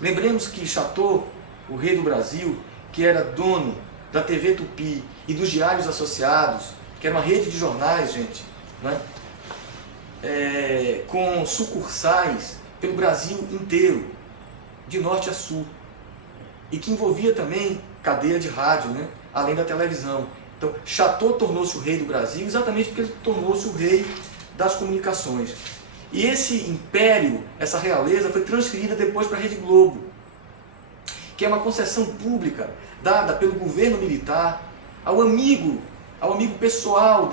Lembremos que Chateau, o rei do Brasil, que era dono da TV Tupi e dos Diários Associados, que era uma rede de jornais, gente, né? Com sucursais pelo Brasil inteiro, de norte a sul, e que envolvia também cadeia de rádio, né? Além da televisão. Então, Chateau tornou-se o rei do Brasil exatamente porque ele tornou-se o rei das comunicações. E esse império, essa realeza, foi transferida depois para a Rede Globo. que é uma concessão pública dada pelo governo militar ao amigo pessoal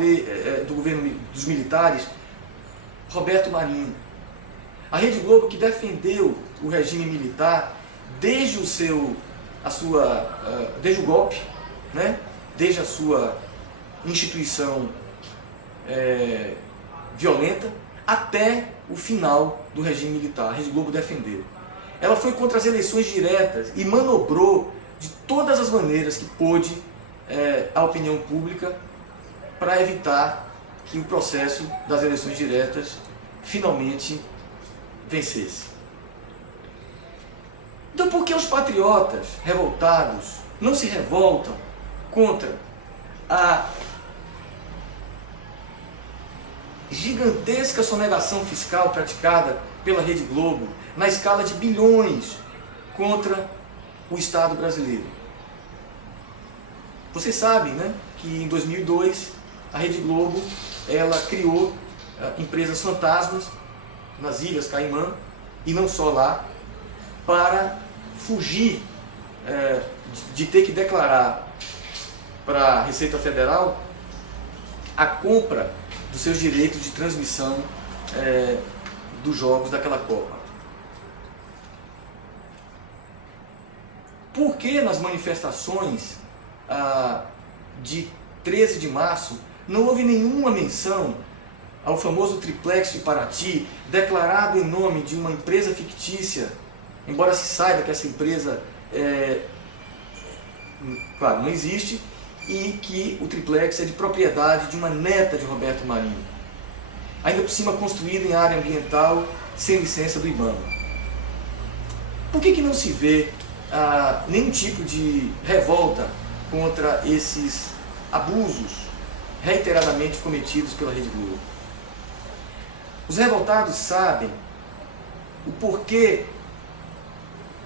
do governo dos militares, Roberto Marinho. A Rede Globo, que defendeu o regime militar desde desde o golpe, né? Desde a sua instituição violenta até o final do regime militar. A Rede Globo defendeu. Ela foi contra as eleições diretas e manobrou de todas as maneiras que pôde a opinião pública para evitar que o processo das eleições diretas finalmente vencesse. Então, por que os patriotas revoltados não se revoltam contra a gigantesca sonegação fiscal praticada pela Rede Globo na escala de bilhões contra o Estado brasileiro? Vocês sabem, né, que em 2002 a Rede Globo ela criou empresas fantasmas nas Ilhas Caimã, e não só lá, para fugir de ter que declarar para a Receita Federal a compra dos seus direitos de transmissão dos jogos daquela Copa. Por que nas manifestações de 13 de março não houve nenhuma menção ao famoso triplex de Paraty, declarado em nome de uma empresa fictícia, embora se saiba que essa empresa, claro, não existe, e que o triplex é de propriedade de uma neta de Roberto Marinho, ainda por cima construído em área ambiental sem licença do IBAMA. Por que não se vê nenhum tipo de revolta contra esses abusos reiteradamente cometidos pela Rede Globo? Os revoltados sabem o porquê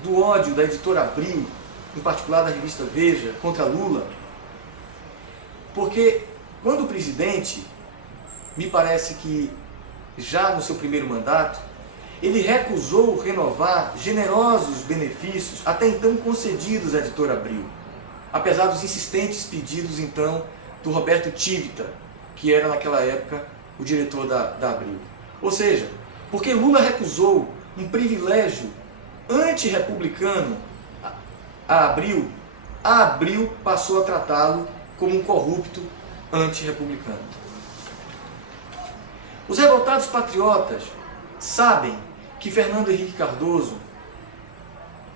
do ódio da editora Abril, em particular da revista Veja, contra Lula. Porque quando o presidente, me parece que já no seu primeiro mandato, ele recusou renovar generosos benefícios até então concedidos à editora Abril, apesar dos insistentes pedidos então do Roberto Tivita, que era naquela época o diretor da Abril. Ou seja, porque Lula recusou um privilégio antirrepublicano a Abril passou a tratá-lo como um corrupto antirrepublicano. Os revoltados patriotas sabem que Fernando Henrique Cardoso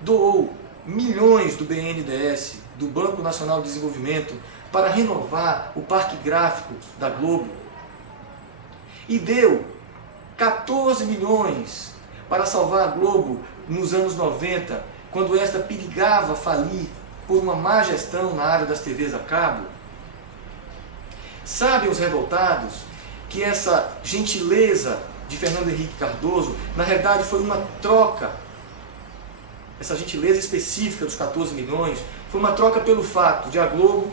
doou milhões do BNDES, do Banco Nacional de Desenvolvimento, para renovar o parque gráfico da Globo, e deu 14 milhões para salvar a Globo nos anos 90, quando esta perigava falir por uma má gestão na área das TVs a cabo. Sabem os revoltados que essa gentileza de Fernando Henrique Cardoso, na realidade foi uma troca, essa gentileza específica dos 14 milhões, foi uma troca pelo fato de a Globo,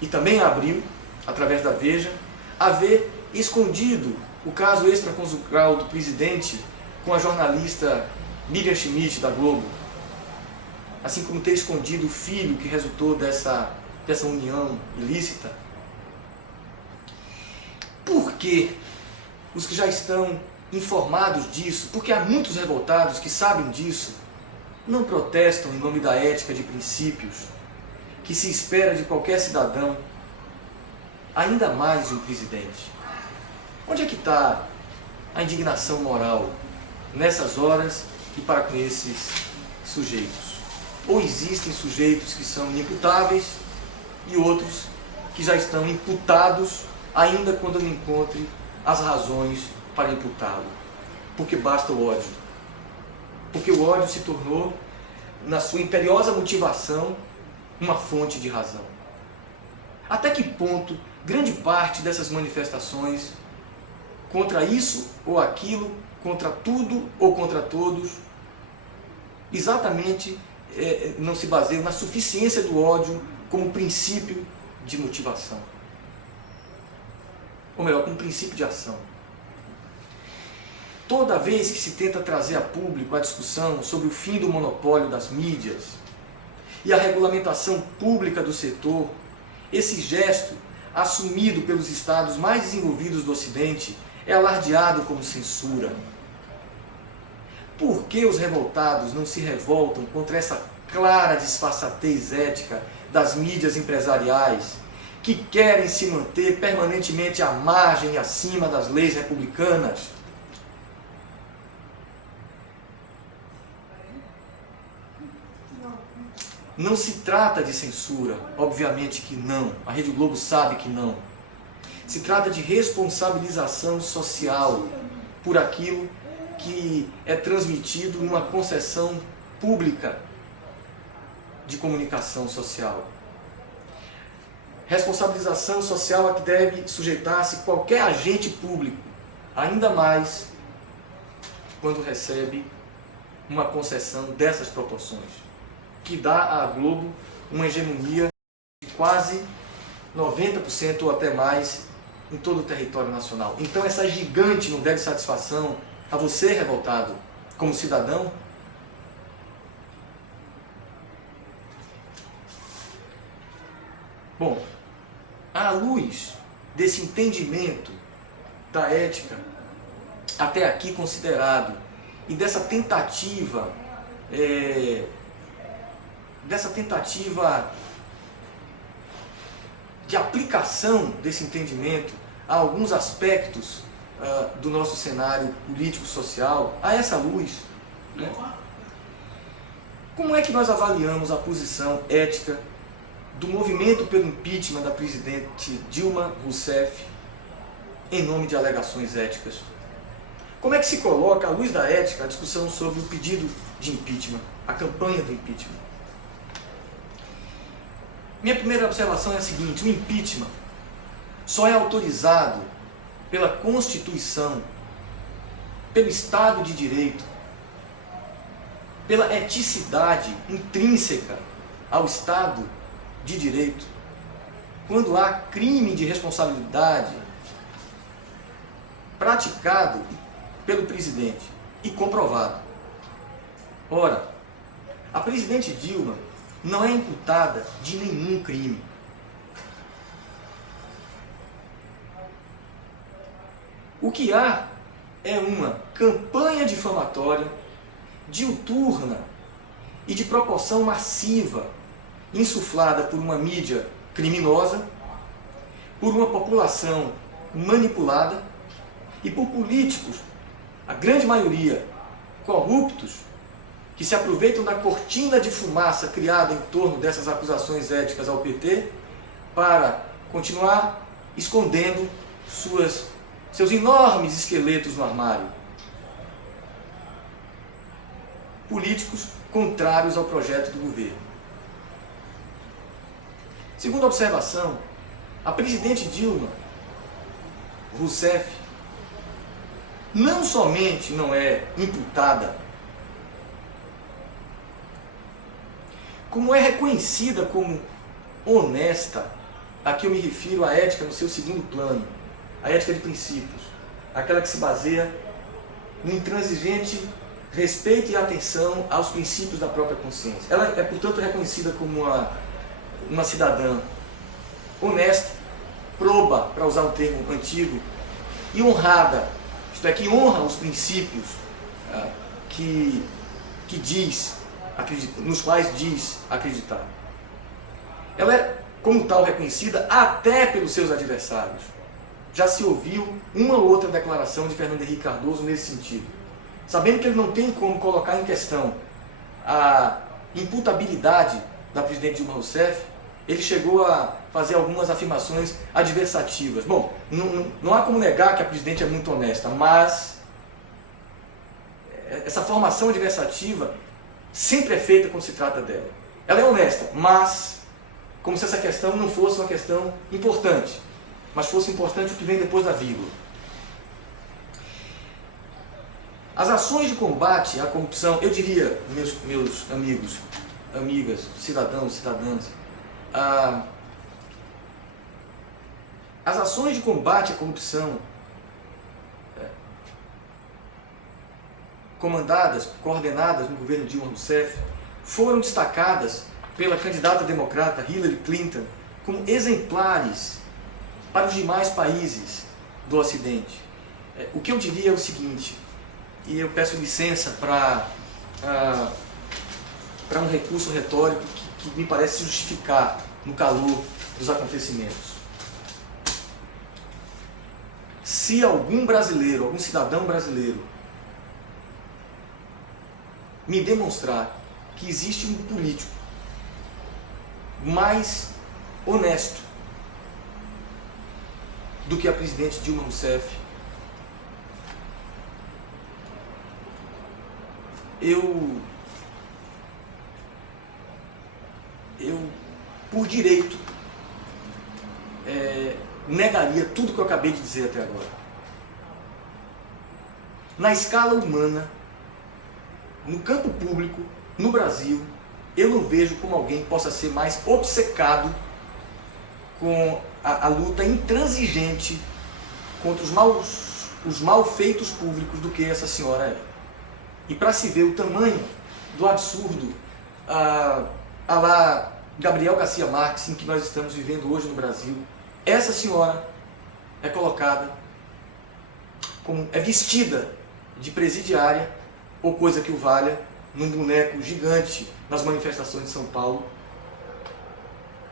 e também a Abril, através da Veja, haver escondido o caso extraconjugal do presidente com a jornalista Miriam Schmidt, da Globo, assim como ter escondido o filho que resultou dessa união ilícita. Por que os que já estão informados disso, porque há muitos revoltados que sabem disso, não protestam em nome da ética de princípios que se espera de qualquer cidadão, ainda mais de um presidente? Onde é que está a indignação moral nessas horas e para com esses sujeitos? Ou existem sujeitos que são inimputáveis e outros que já estão imputados ainda quando não encontre as razões para imputá-lo? Porque basta o ódio. Porque o ódio se tornou, na sua imperiosa motivação, uma fonte de razão. Até que ponto grande parte dessas manifestações contra isso ou aquilo, contra tudo ou contra todos, exatamente não se baseiam na suficiência do ódio como princípio de motivação? Ou melhor, como princípio de ação. Toda vez que se tenta trazer a público a discussão sobre o fim do monopólio das mídias, e a regulamentação pública do setor, esse gesto, assumido pelos estados mais desenvolvidos do Ocidente, é alardeado como censura. Por que os revoltados não se revoltam contra essa clara disfarçatez ética das mídias empresariais, que querem se manter permanentemente à margem e acima das leis republicanas? Não se trata de censura, obviamente que não. A Rede Globo sabe que não. Se trata de responsabilização social por aquilo que é transmitido numa concessão pública de comunicação social. Responsabilização social a que deve sujeitar-se qualquer agente público, ainda mais quando recebe uma concessão dessas proporções, que dá à Globo uma hegemonia de quase 90% ou até mais em todo o território nacional. Então essa gigante não deve satisfação a você, revoltado, como cidadão? Bom, à luz desse entendimento da ética até aqui considerado e dessa tentativa de aplicação desse entendimento a alguns aspectos do nosso cenário político-social, a essa luz, né? Como é que nós avaliamos a posição ética do movimento pelo impeachment da presidente Dilma Rousseff em nome de alegações éticas? Como é que se coloca, à luz da ética, a discussão sobre o pedido de impeachment, a campanha do impeachment? Minha primeira observação é a seguinte: o impeachment só é autorizado pela Constituição, pelo Estado de Direito, pela eticidade intrínseca ao Estado de Direito, quando há crime de responsabilidade praticado pelo presidente e comprovado. Ora, a presidente Dilma não é imputada de nenhum crime. O que há é uma campanha difamatória, diuturna e de proporção massiva, insuflada por uma mídia criminosa, por uma população manipulada e por políticos, a grande maioria corruptos, que se aproveitam da cortina de fumaça criada em torno dessas acusações éticas ao PT para continuar escondendo seus enormes esqueletos no armário. Políticos contrários ao projeto do governo. Segunda observação, a presidente Dilma Rousseff não somente não é imputada, como é reconhecida como honesta. Aqui eu me refiro à ética no seu segundo plano, a ética de princípios, aquela que se baseia no intransigente respeito e atenção aos princípios da própria consciência. Ela é, portanto, reconhecida como uma cidadã honesta, proba, para usar um termo antigo, e honrada, isto é, que honra os princípios nos quais diz acreditar. Ela é, como tal, reconhecida até pelos seus adversários. Já se ouviu uma ou outra declaração de Fernando Henrique Cardoso nesse sentido. Sabendo que ele não tem como colocar em questão a imputabilidade da presidente Dilma Rousseff, ele chegou a fazer algumas afirmações adversativas. Bom, não há como negar que a presidente é muito honesta, mas essa formação adversativa sempre é feita quando se trata dela. Ela é honesta, mas como se essa questão não fosse uma questão importante, mas fosse importante o que vem depois da vírgula. As ações de combate à corrupção, eu diria, meus amigos, amigas, cidadãos, cidadãs, as ações de combate à corrupção coordenadas no governo Dilma Rousseff, foram destacadas pela candidata democrata Hillary Clinton como exemplares para os demais países do Ocidente. O que eu diria é o seguinte, e eu peço licença para um recurso retórico que me parece justificar no calor dos acontecimentos. Se algum brasileiro, algum cidadão brasileiro, me demonstrar que existe um político mais honesto do que a presidente Dilma Rousseff, eu por direito negaria tudo que eu acabei de dizer até agora. Na escala humana, no campo público, no Brasil, eu não vejo como alguém possa ser mais obcecado com a luta intransigente contra os malfeitos públicos do que essa senhora é. E para se ver o tamanho do absurdo a lá Gabriel Garcia Marques, em que nós estamos vivendo hoje no Brasil, essa senhora é colocada como, é vestida de presidiária ou coisa que o valha, num boneco gigante nas manifestações de São Paulo,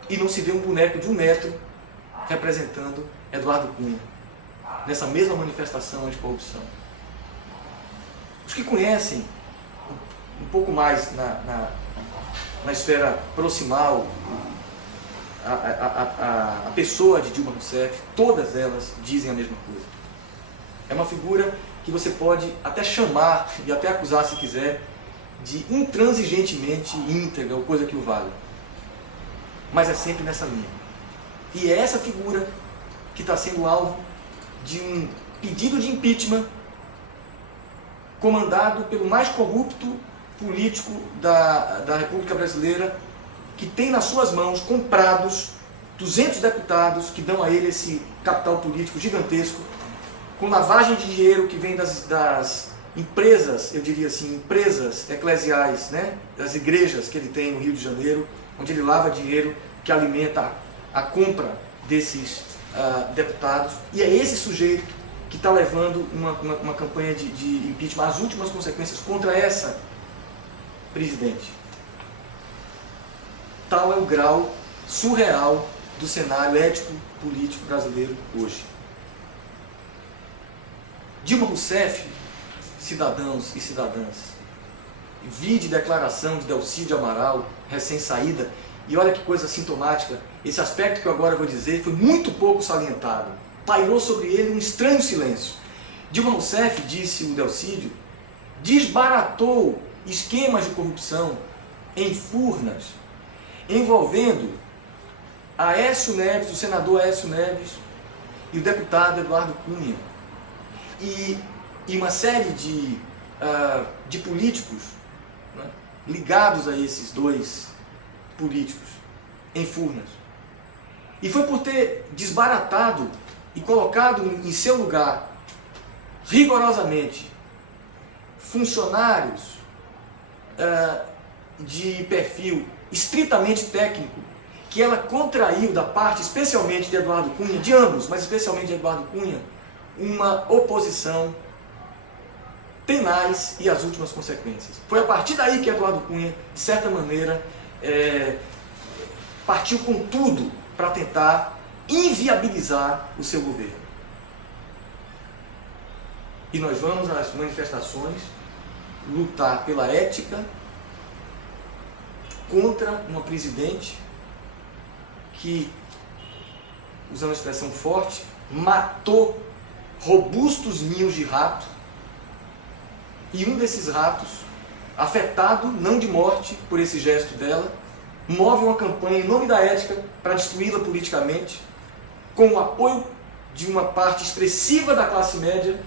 e não se vê um boneco de 1 metro representando Eduardo Cunha nessa mesma manifestação anticorrupção. Os que conhecem um pouco mais na esfera proximal a pessoa de Dilma Rousseff, todas elas dizem a mesma coisa. É uma figura que você pode até chamar e até acusar, se quiser, de intransigentemente íntegra ou coisa que o vale. Mas é sempre nessa linha. E é essa figura que está sendo alvo de um pedido de impeachment comandado pelo mais corrupto político da República Brasileira, que tem nas suas mãos comprados 200 deputados que dão a ele esse capital político gigantesco, com lavagem de dinheiro que vem das empresas, eu diria assim, empresas eclesiais, né? Das igrejas que ele tem no Rio de Janeiro, onde ele lava dinheiro que alimenta a compra desses deputados. E é esse sujeito que está levando uma campanha de impeachment, as últimas consequências contra essa presidente. Tal é o grau surreal do cenário ético-político brasileiro hoje. Dilma Rousseff, cidadãos e cidadãs, vide declaração de Delcídio Amaral, recém-saída, e olha que coisa sintomática, esse aspecto que eu agora vou dizer foi muito pouco salientado, pairou sobre ele um estranho silêncio. Dilma Rousseff, disse o Delcídio, desbaratou esquemas de corrupção em Furnas, envolvendo Aécio Neves, o senador Aécio Neves e o deputado Eduardo Cunha, e uma série de políticos, né, ligados a esses dois políticos em Furnas. E foi por ter desbaratado e colocado em seu lugar, rigorosamente, funcionários de perfil estritamente técnico, que ela contraiu da parte, especialmente de Eduardo Cunha, de ambos, mas especialmente de Eduardo Cunha, uma oposição tenaz e as últimas consequências. Foi a partir daí que Eduardo Cunha, de certa maneira, partiu com tudo para tentar inviabilizar o seu governo. E nós vamos às manifestações lutar pela ética contra uma presidente que, usando uma expressão forte, matou robustos ninhos de rato, e um desses ratos, afetado, não de morte, por esse gesto dela, move uma campanha em nome da ética para destruí-la politicamente, com o apoio de uma parte expressiva da classe média,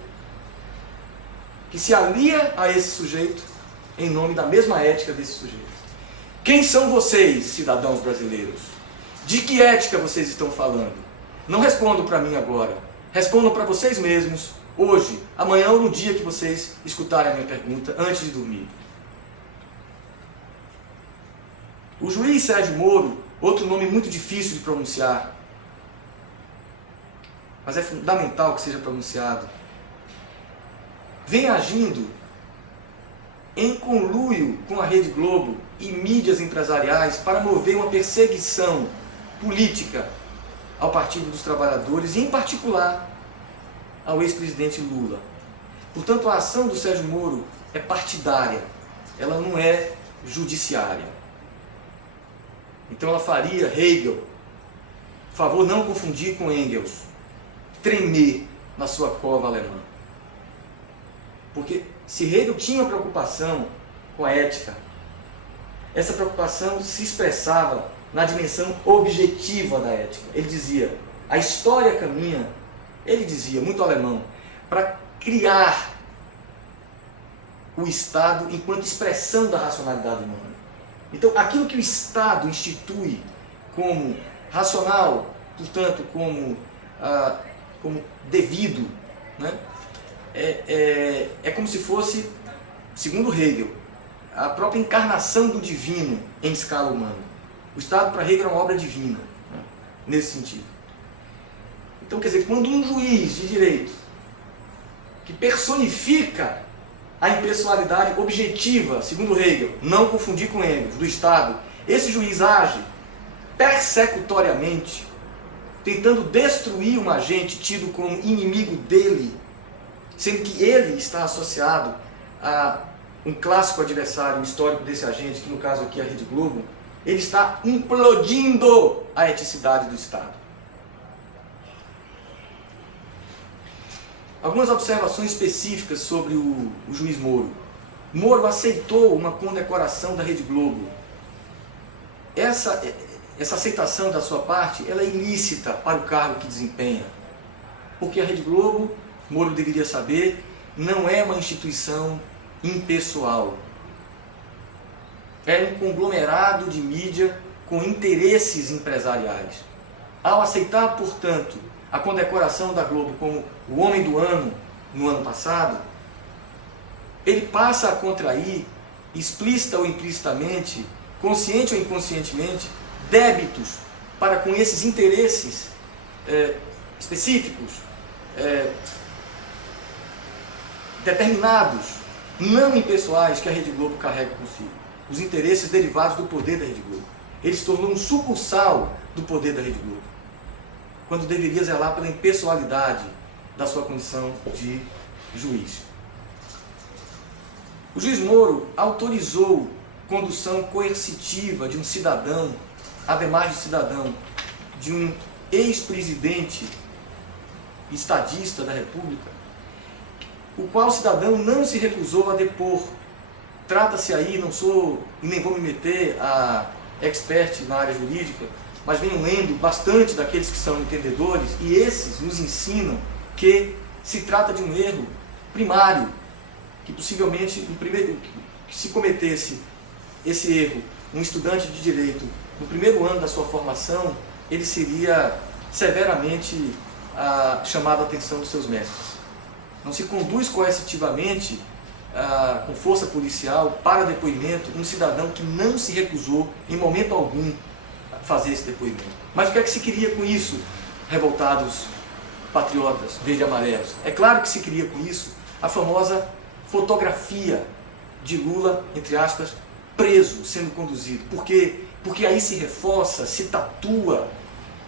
que se alia a esse sujeito em nome da mesma ética desse sujeito. Quem são vocês, cidadãos brasileiros? De que ética vocês estão falando? Não respondam para mim agora. Respondam para vocês mesmos, hoje, amanhã ou no dia que vocês escutarem a minha pergunta, antes de dormir. O juiz Sérgio Moro, outro nome muito difícil de pronunciar, mas é fundamental que seja pronunciado, vem agindo em conluio com a Rede Globo e mídias empresariais para mover uma perseguição política ao Partido dos Trabalhadores e, em particular, ao ex-presidente Lula. Portanto, a ação do Sérgio Moro é partidária, ela não é judiciária. Então ela faria Hegel, por favor, não confundir com Engels, tremer na sua cova alemã. Porque se Hegel tinha uma preocupação com a ética, essa preocupação se expressava na dimensão objetiva da ética. Ele dizia, a história caminha, ele dizia, muito alemão, para criar o Estado enquanto expressão da racionalidade humana. Então, aquilo que o Estado institui como racional, portanto, como devido, né? É como se fosse, segundo Hegel, a própria encarnação do divino em escala humana. O Estado, para Hegel, é uma obra divina, né? Nesse sentido. Então, quer dizer, quando um juiz de direito que personifica a impessoalidade objetiva, segundo Hegel, não confundir com Engels, do Estado, esse juiz age persecutoriamente, tentando destruir um agente tido como inimigo dele, sendo que ele está associado a um clássico adversário histórico desse agente, que no caso aqui é a Rede Globo, ele está implodindo a eticidade do Estado. Algumas observações específicas sobre o juiz Moro. Moro aceitou uma condecoração da Rede Globo. Essa aceitação da sua parte, ela é ilícita para o cargo que desempenha. Porque a Rede Globo, Moro deveria saber, não é uma instituição impessoal. É um conglomerado de mídia com interesses empresariais. Ao aceitar, portanto, a condecoração da Globo como o homem do ano no ano passado, ele passa a contrair, explícita ou implicitamente, consciente ou inconscientemente, débitos para com esses interesses específicos, determinados, não impessoais, que a Rede Globo carrega consigo. Os interesses derivados do poder da Rede Globo. Ele se tornou um sucursal do poder da Rede Globo, quando deveria zelar pela impessoalidade da sua condição de juiz. O juiz Moro autorizou condução coercitiva de um cidadão, ademais de cidadão, de um ex-presidente estadista da República, o qual cidadão não se recusou a depor. Trata-se aí, não sou e nem vou me meter a expert na área jurídica, mas venho lendo bastante daqueles que são entendedores, e esses nos ensinam que se trata de um erro primário, que possivelmente, que se cometesse esse erro, um estudante de direito, no primeiro ano da sua formação, ele seria severamente chamado a atenção dos seus mestres. Não se conduz coercitivamente, com força policial, para depoimento, um cidadão que não se recusou, em momento algum, a fazer esse depoimento. Mas o que é que se queria com isso, revoltados patriotas verde e amarelos? É claro que se queria com isso a famosa fotografia de Lula, entre aspas, preso, sendo conduzido. Por quê? Porque aí se reforça, se tatua,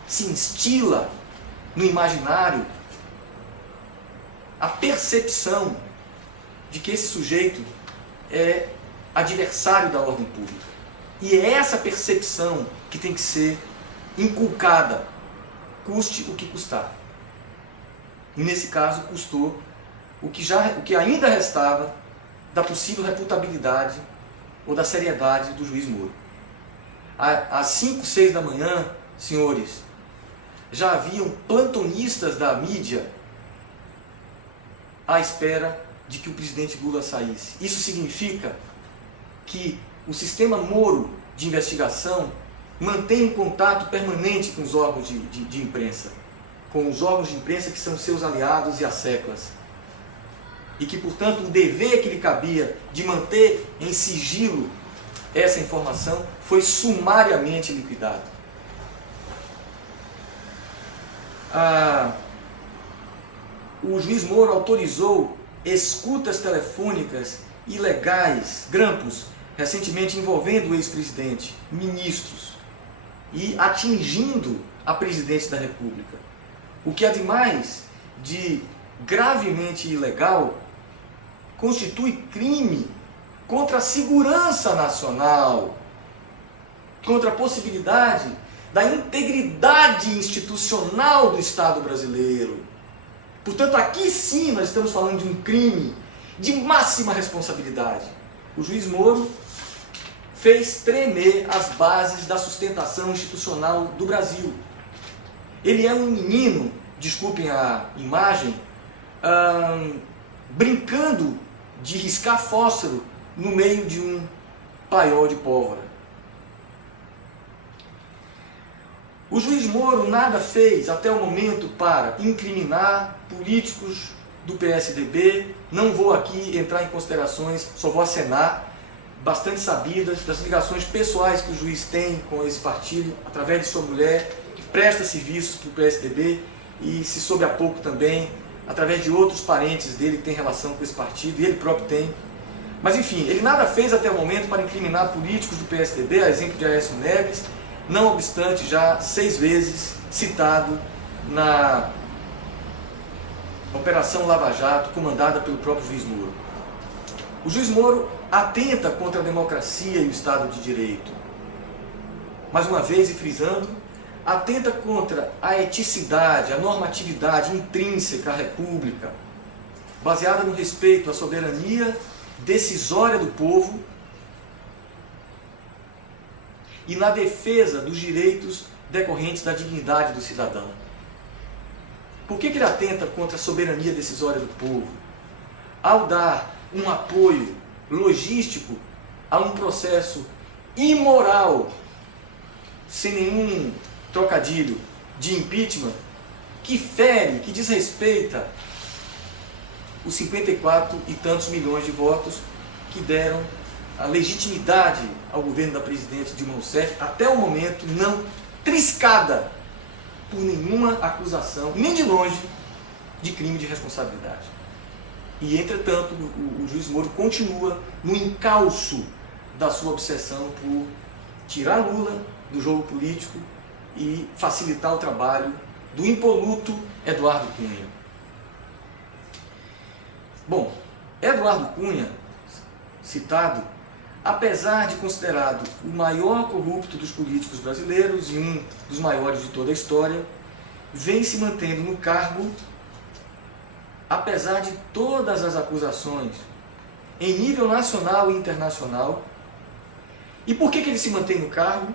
se instila no imaginário a percepção de que esse sujeito é adversário da ordem pública. E é essa percepção que tem que ser inculcada, custe o que custar. E nesse caso custou o que ainda restava da possível reputabilidade ou da seriedade do juiz Moro. Às 5, 6 da manhã, senhores, já haviam plantonistas da mídia à espera de que o presidente Lula saísse. Isso significa que o sistema Moro de investigação mantém um contato permanente com os órgãos de imprensa, com os órgãos de imprensa que são seus aliados e asseclas. E que, portanto, o dever que lhe cabia de manter em sigilo essa informação foi sumariamente liquidado. O juiz Moro autorizou escutas telefônicas ilegais, grampos, recentemente envolvendo o ex-presidente, ministros, e atingindo a presidência da República. O que, ademais de gravemente ilegal, constitui crime contra a segurança nacional, contra a possibilidade da integridade institucional do Estado brasileiro. Portanto, aqui sim nós estamos falando de um crime de máxima responsabilidade. O juiz Moro fez tremer as bases da sustentação institucional do Brasil. Ele é um menino, desculpem a imagem, brincando de riscar fósforo no meio de um paiol de pólvora. O juiz Moro nada fez até o momento para incriminar políticos do PSDB. Não vou aqui entrar em considerações, só vou acenar, bastante sabidas, das ligações pessoais que o juiz tem com esse partido, através de sua mulher, que presta serviços para o PSDB, e se soube há pouco também, através de outros parentes dele que têm relação com esse partido, e ele próprio tem. Mas enfim, ele nada fez até o momento para incriminar políticos do PSDB, a exemplo de Aécio Neves, não obstante já 6 vezes citado na Operação Lava Jato, comandada pelo próprio juiz Moro. O juiz Moro atenta contra a democracia e o Estado de Direito. Mais uma vez, e frisando, atenta contra a eticidade, a normatividade intrínseca à República, baseada no respeito à soberania decisória do povo e na defesa dos direitos decorrentes da dignidade do cidadão. Por que ele atenta contra a soberania decisória do povo? Ao dar um apoio logístico a um processo imoral, sem nenhum trocadilho, de impeachment, que fere, que desrespeita os 54 e tantos milhões de votos que deram a legitimidade ao governo da presidente Dilma Rousseff, até o momento não triscada por nenhuma acusação, nem de longe, de crime de responsabilidade. E, entretanto, o juiz Moro continua no encalço da sua obsessão por tirar Lula do jogo político e facilitar o trabalho do impoluto Eduardo Cunha. Bom, Eduardo Cunha, citado, apesar de considerado o maior corrupto dos políticos brasileiros e um dos maiores de toda a história, vem se mantendo no cargo, apesar de todas as acusações, em nível nacional e internacional. E por que ele se mantém no cargo?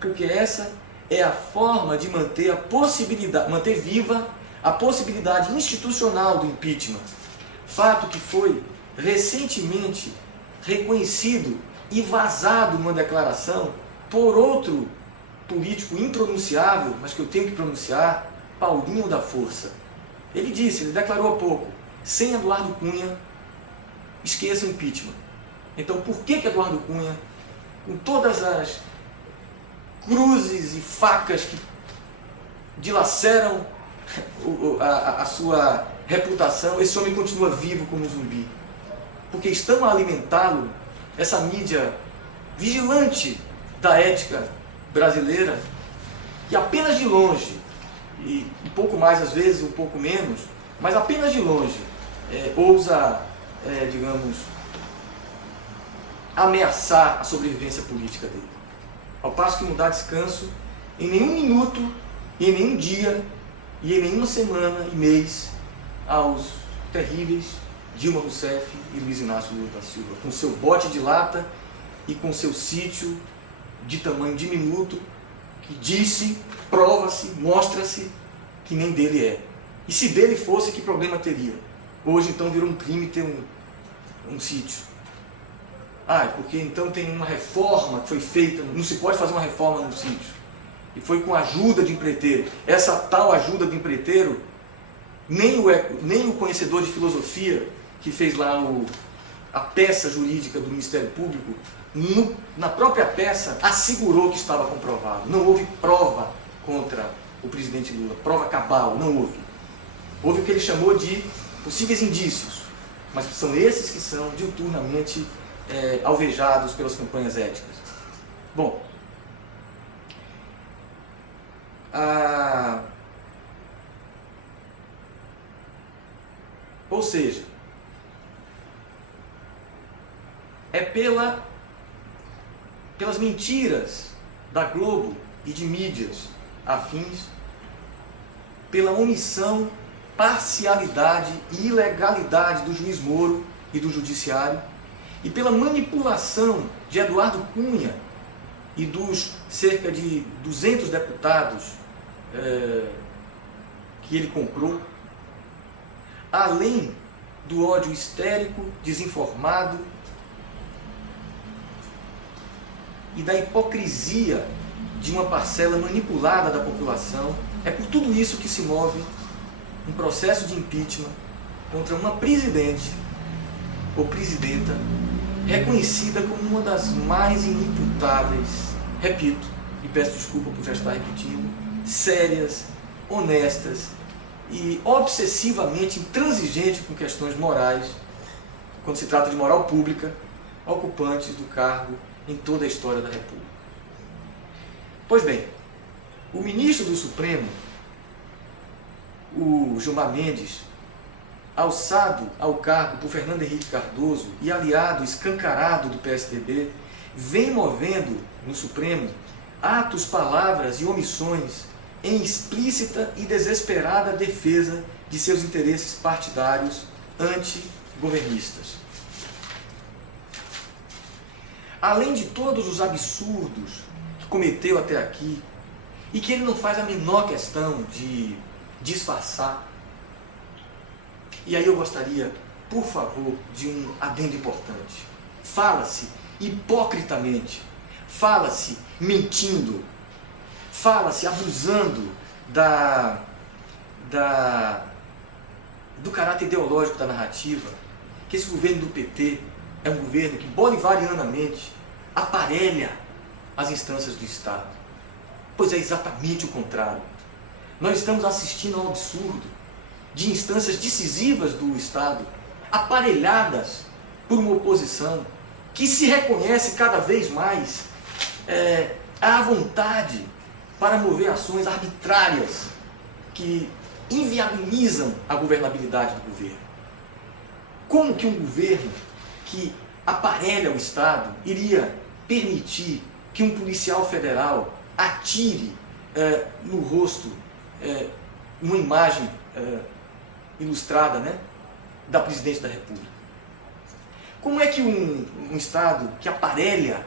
Porque essa é a forma de manter a possibilidade, manter viva a possibilidade institucional do impeachment. Fato que foi recentemente reconhecido e vazado numa declaração por outro político impronunciável, mas que eu tenho que pronunciar, Paulinho da Força. Ele disse, ele declarou há pouco, sem Eduardo Cunha, esqueça o impeachment. Então por que Eduardo Cunha, com todas as cruzes e facas que dilaceram a sua reputação, esse homem continua vivo como um zumbi? Porque estão a alimentá-lo, essa mídia vigilante da ética brasileira, que apenas de longe, e um pouco mais às vezes, um pouco menos, mas apenas de longe, ousa, digamos, ameaçar a sobrevivência política dele. Ao passo que não dá descanso em nenhum minuto, em nenhum dia, e em nenhuma semana e mês aos terríveis Dilma Rousseff e Luiz Inácio Lula da Silva, com seu bote de lata e com seu sítio de tamanho diminuto, que disse, prova-se, mostra-se que nem dele é. E se dele fosse, que problema teria? Hoje então virou um crime ter um sítio. Porque então tem uma reforma que foi feita, não se pode fazer uma reforma num sítio. E foi com a ajuda de empreiteiro. Essa tal ajuda de empreiteiro, nem o conhecedor de filosofia que fez lá a peça jurídica do Ministério Público, na própria peça, assegurou que estava comprovado. Não houve prova contra o presidente Lula, prova cabal, não houve. Houve o que ele chamou de possíveis indícios, mas são esses que são diuturnamente alvejados pelas campanhas éticas. Bom, ou seja, é pelas mentiras da Globo e de mídias afins, pela omissão, parcialidade e ilegalidade do juiz Moro e do judiciário, e pela manipulação de Eduardo Cunha e dos cerca de 200 deputados que ele comprou, além do ódio histérico, desinformado e da hipocrisia de uma parcela manipulada da população. É por tudo isso que se move um processo de impeachment contra uma presidente ou presidenta reconhecida como uma das mais inimputáveis, repito, e peço desculpa por já estar repetindo, sérias, honestas e obsessivamente intransigente com questões morais, quando se trata de moral pública, ocupantes do cargo em toda a história da República. Pois bem, o ministro do Supremo, o Gilmar Mendes, alçado ao cargo por Fernando Henrique Cardoso e aliado escancarado do PSDB, vem movendo no Supremo atos, palavras e omissões em explícita e desesperada defesa de seus interesses partidários antigovernistas. Além de todos os absurdos que cometeu até aqui, e que ele não faz a menor questão de disfarçar, e aí eu gostaria, por favor, de um adendo importante. Fala-se hipocritamente, fala-se mentindo, fala-se abusando do caráter ideológico da narrativa, que esse governo do PT é um governo que bolivarianamente aparelha as instâncias do Estado. Pois é exatamente o contrário. Nós estamos assistindo ao absurdo de instâncias decisivas do Estado aparelhadas por uma oposição que se reconhece cada vez mais à vontade para mover ações arbitrárias que inviabilizam a governabilidade do governo. Como que um governo que aparelha o Estado iria permitir que um policial federal atire no rosto uma imagem ilustrada, né, da presidente da República? Como é que um Estado que aparelha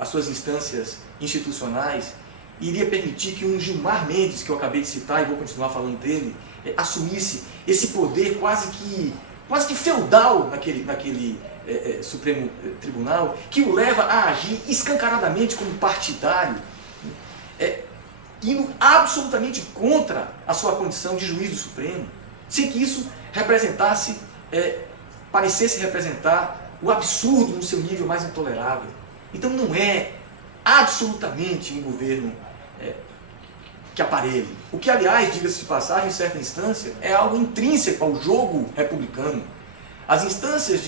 as suas instâncias institucionais iria permitir que um Gilmar Mendes, que eu acabei de citar e vou continuar falando dele, assumisse esse poder quase que feudal naquele Supremo Tribunal, que o leva a agir escancaradamente como partidário, indo absolutamente contra a sua condição de juiz do Supremo, sem que isso parecesse representar o absurdo no seu nível mais intolerável. Então não é absolutamente um governo que aparelhe. O que, aliás, diga-se de passagem, em certa instância, é algo intrínseco ao jogo republicano. As instâncias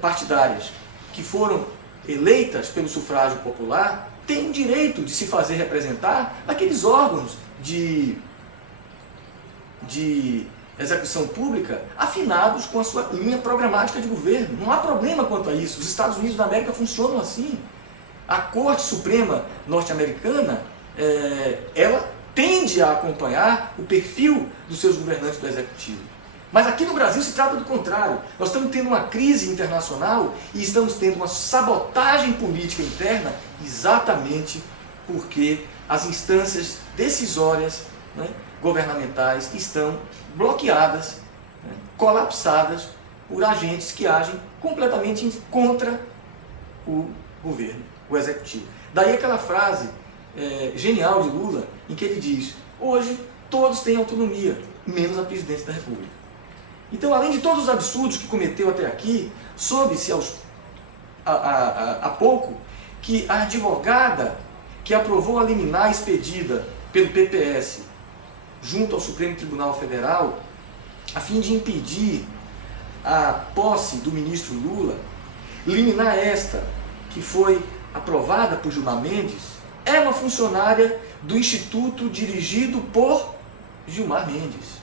partidárias que foram eleitas pelo sufrágio popular têm o direito de se fazer representar naqueles órgãos de execução pública afinados com a sua linha programática de governo. Não há problema quanto a isso. Os Estados Unidos da América funcionam assim. A Corte Suprema norte-americana, ela tende a acompanhar o perfil dos seus governantes do Executivo. Mas aqui no Brasil se trata do contrário. Nós estamos tendo uma crise internacional e estamos tendo uma sabotagem política interna exatamente porque as instâncias decisórias, né, governamentais estão bloqueadas, né, colapsadas por agentes que agem completamente contra o governo, o Executivo. Daí aquela frase genial de Lula, em que ele diz: hoje todos têm autonomia, menos a presidência da República. Então, além de todos os absurdos que cometeu até aqui, soube-se há pouco que a advogada que aprovou a liminar expedida pelo PPS junto ao Supremo Tribunal Federal, a fim de impedir a posse do ministro Lula, liminar esta, que foi aprovada por Gilmar Mendes, é uma funcionária do Instituto dirigido por Gilmar Mendes.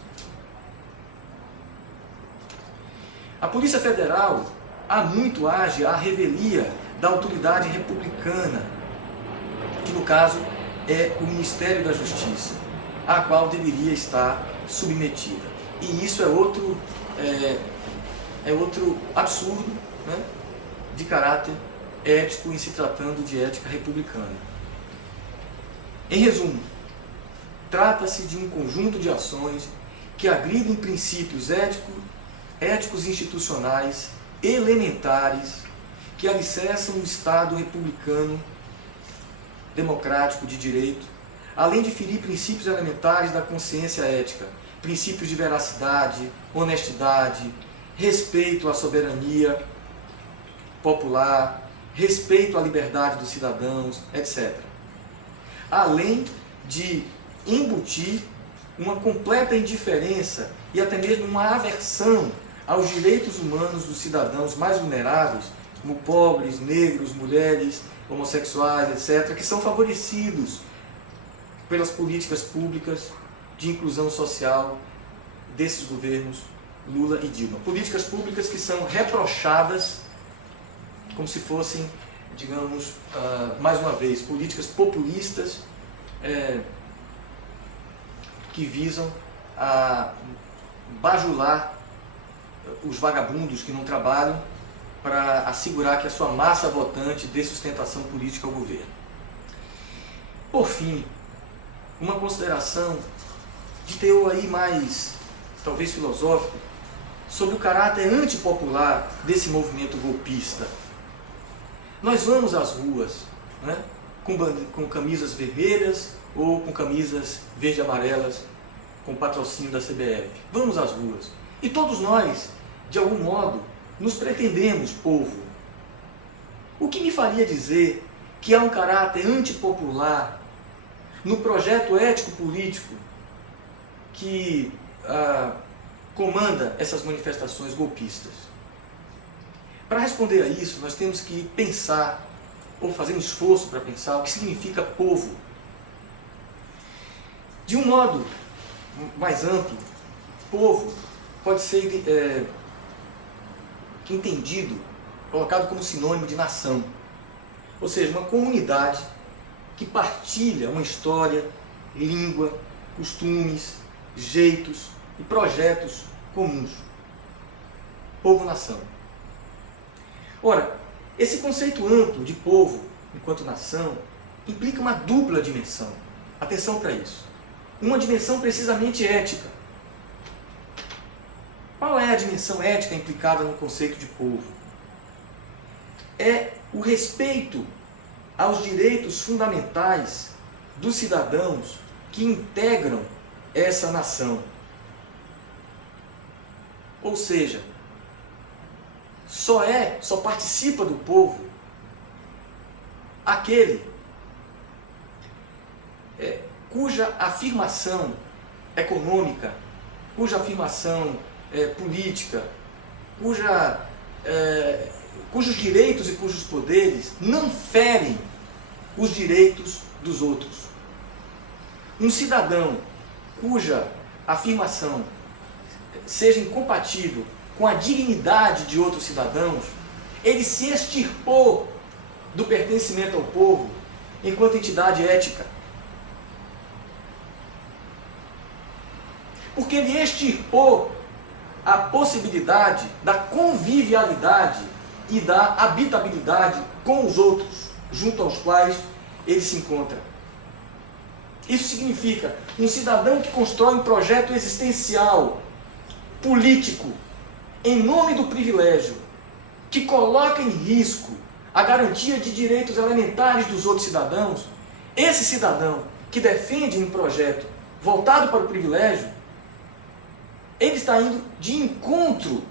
A Polícia Federal há muito age à revelia da autoridade republicana, que no caso é o Ministério da Justiça, à qual deveria estar submetida. E isso é outro absurdo, né, de caráter ético em se tratando de ética republicana. Em resumo, trata-se de um conjunto de ações que agridem princípios éticos institucionais elementares que alicerçam o Estado republicano democrático de direito, além de ferir princípios elementares da consciência ética, princípios de veracidade, honestidade, respeito à soberania popular, respeito à liberdade dos cidadãos, etc. Além de embutir uma completa indiferença e até mesmo uma aversão aos direitos humanos dos cidadãos mais vulneráveis, como pobres, negros, mulheres, homossexuais, etc., que são favorecidos pelas políticas públicas de inclusão social desses governos Lula e Dilma. Políticas públicas que são reprochadas como se fossem, digamos, mais uma vez, políticas populistas que visam a bajular os vagabundos que não trabalham para assegurar que a sua massa votante dê sustentação política ao governo. Por fim, uma consideração de teor aí mais, talvez filosófico, sobre o caráter antipopular desse movimento golpista. Nós vamos às ruas, né, com camisas vermelhas ou com camisas verde e amarelas com patrocínio da CBF. Vamos às ruas. E todos nós, de algum modo, nos pretendemos povo. O que me faria dizer que há um caráter antipopular no projeto ético-político que comanda essas manifestações golpistas? Para responder a isso, nós temos que pensar, ou fazer um esforço para pensar, o que significa povo. De um modo mais amplo, povo pode ser entendido, colocado como sinônimo de nação. Ou seja, uma comunidade que partilha uma história, língua, costumes, jeitos e projetos comuns. Povo-nação. Ora, esse conceito amplo de povo enquanto nação implica uma dupla dimensão. Atenção para isso. Uma dimensão precisamente ética. Qual é a dimensão ética implicada no conceito de povo? É o respeito aos direitos fundamentais dos cidadãos que integram essa nação. Ou seja, só participa do povo aquele cuja afirmação econômica, cuja afirmação política, cujos direitos e cujos poderes não ferem os direitos dos outros. Um cidadão cuja afirmação seja incompatível com a dignidade de outros cidadãos, ele se extirpou do pertencimento ao povo enquanto entidade ética. Porque ele extirpou a possibilidade da convivialidade e da habitabilidade com os outros, junto aos quais ele se encontra. Isso significa um cidadão que constrói um projeto existencial, político, em nome do privilégio, que coloca em risco a garantia de direitos elementares dos outros cidadãos. Esse cidadão que defende um projeto voltado para o privilégio, ele está indo de encontro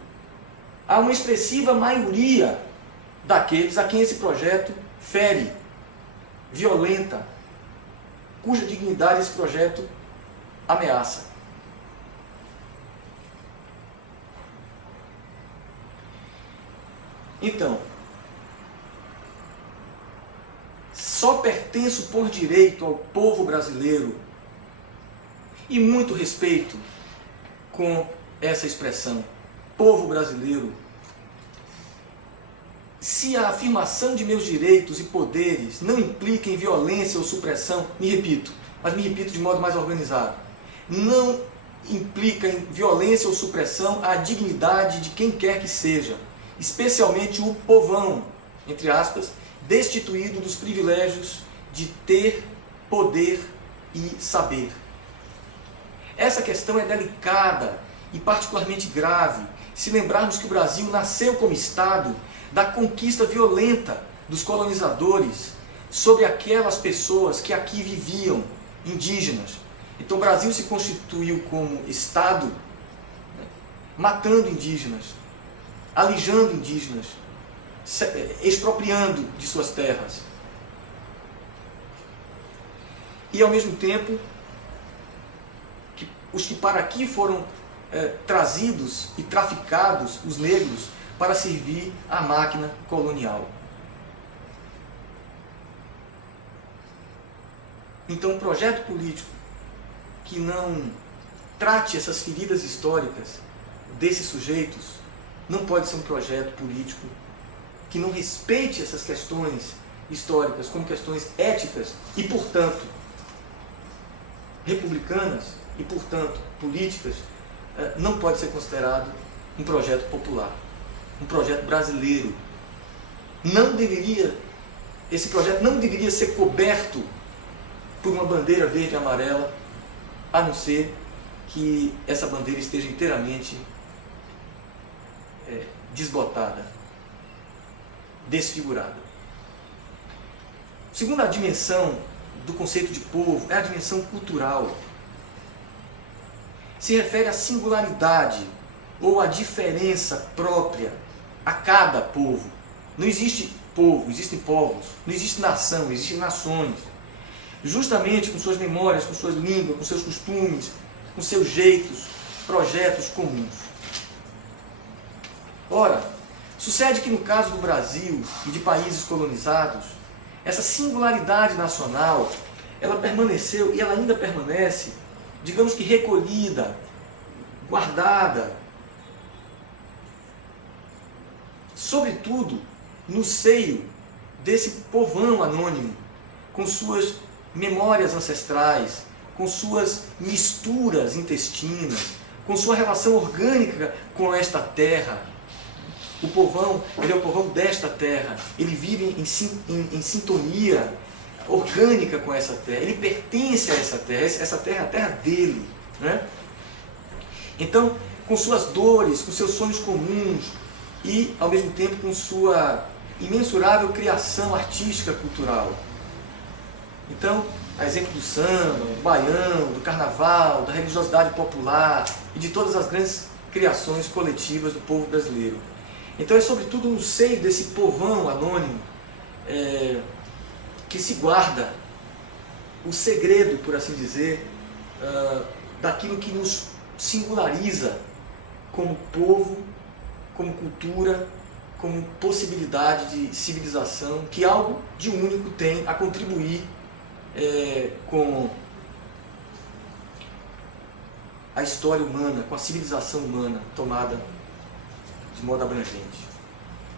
a uma expressiva maioria daqueles a quem esse projeto fere, violenta, cuja dignidade esse projeto ameaça. Então, só pertenço por direito ao povo brasileiro, e muito respeito com essa expressão, povo brasileiro, se a afirmação de meus direitos e poderes não implica em violência ou supressão, me repito, mas me repito de modo mais organizado, não implica em violência ou supressão à dignidade de quem quer que seja, especialmente o povão, entre aspas, destituído dos privilégios de ter, poder e saber. Essa questão é delicada e particularmente grave, se lembrarmos que o Brasil nasceu como Estado da conquista violenta dos colonizadores sobre aquelas pessoas que aqui viviam, indígenas. Então o Brasil se constituiu como Estado, né, matando indígenas, alijando indígenas, expropriando de suas terras. E ao mesmo tempo, os que para aqui foram trazidos e traficados, os negros, para servir à máquina colonial. Então, um projeto político que não trate essas feridas históricas desses sujeitos não pode ser um projeto político que não respeite essas questões históricas como questões éticas e, portanto, republicanas e, portanto, políticas. Não pode ser considerado um projeto popular, um projeto brasileiro. Esse projeto não deveria ser coberto por uma bandeira verde e amarela, a não ser que essa bandeira esteja inteiramente desbotada, desfigurada. Segunda dimensão do conceito de povo é a dimensão cultural. Se refere à singularidade ou à diferença própria a cada povo. Não existe povo, existem povos. Não existe nação, existem nações. Justamente com suas memórias, com suas línguas, com seus costumes, com seus jeitos, projetos comuns. Ora, sucede que no caso do Brasil e de países colonizados, essa singularidade nacional, ela permaneceu e ela ainda permanece, digamos que recolhida, guardada, sobretudo no seio desse povão anônimo, com suas memórias ancestrais, com suas misturas intestinas, com sua relação orgânica com esta terra. O povão, ele é o povão desta terra, ele vive em sintonia orgânica com essa terra, ele pertence a essa terra é a terra dele, né? Então, com suas dores, com seus sonhos comuns e, ao mesmo tempo, com sua imensurável criação artística cultural. Então, a exemplo do samba, do baião, do carnaval, da religiosidade popular e de todas as grandes criações coletivas do povo brasileiro. Então é sobretudo no seio desse povão anônimo que se guarda o segredo, por assim dizer, daquilo que nos singulariza como povo, como cultura, como possibilidade de civilização, que algo de único tem a contribuir com a história humana, com a civilização humana tomada de modo abrangente.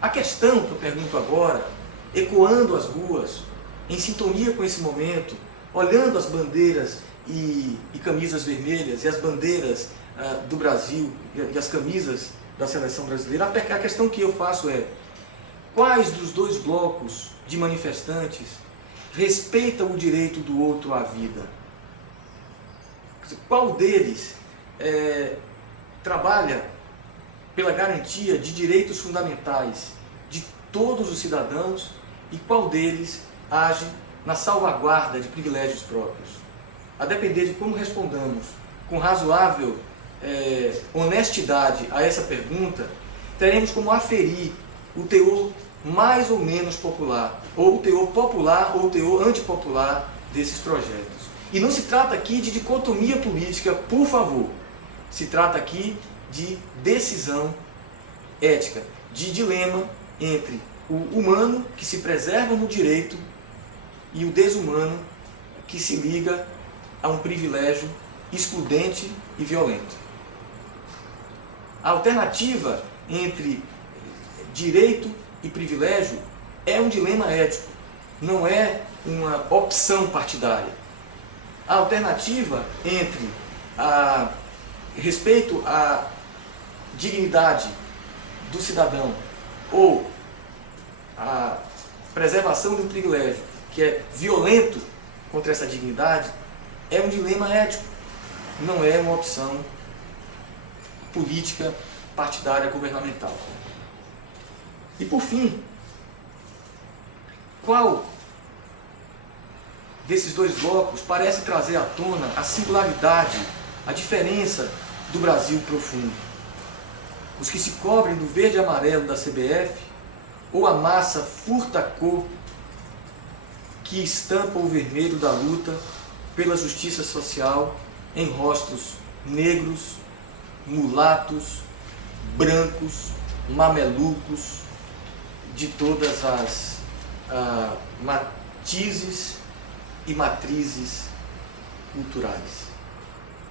A questão que eu pergunto agora, ecoando as ruas, em sintonia com esse momento, olhando as bandeiras e camisas vermelhas e as bandeiras do Brasil e as camisas da seleção brasileira, a questão que eu faço é: quais dos dois blocos de manifestantes respeitam o direito do outro à vida? Qual deles trabalha pela garantia de direitos fundamentais de todos os cidadãos e qual deles age na salvaguarda de privilégios próprios? A depender de como respondamos com razoável honestidade a essa pergunta, teremos como aferir o teor mais ou menos popular, ou o teor popular ou o teor antipopular desses projetos. E não se trata aqui de dicotomia política, por favor. Se trata aqui de decisão ética, de dilema entre o humano que se preserva no direito e o desumano que se liga a um privilégio excludente e violento. A alternativa entre direito e privilégio é um dilema ético, não é uma opção partidária. A alternativa entre respeito à dignidade do cidadão ou a preservação de um privilégio que é violento contra essa dignidade é um dilema ético, não é uma opção política partidária governamental. E por fim, qual desses dois blocos parece trazer à tona a singularidade, a diferença do Brasil profundo? Os que se cobrem do verde e amarelo da CBF ou a massa furta-cor que estampa o vermelho da luta pela justiça social em rostos negros, mulatos, brancos, mamelucos, de todas as matizes e matrizes culturais,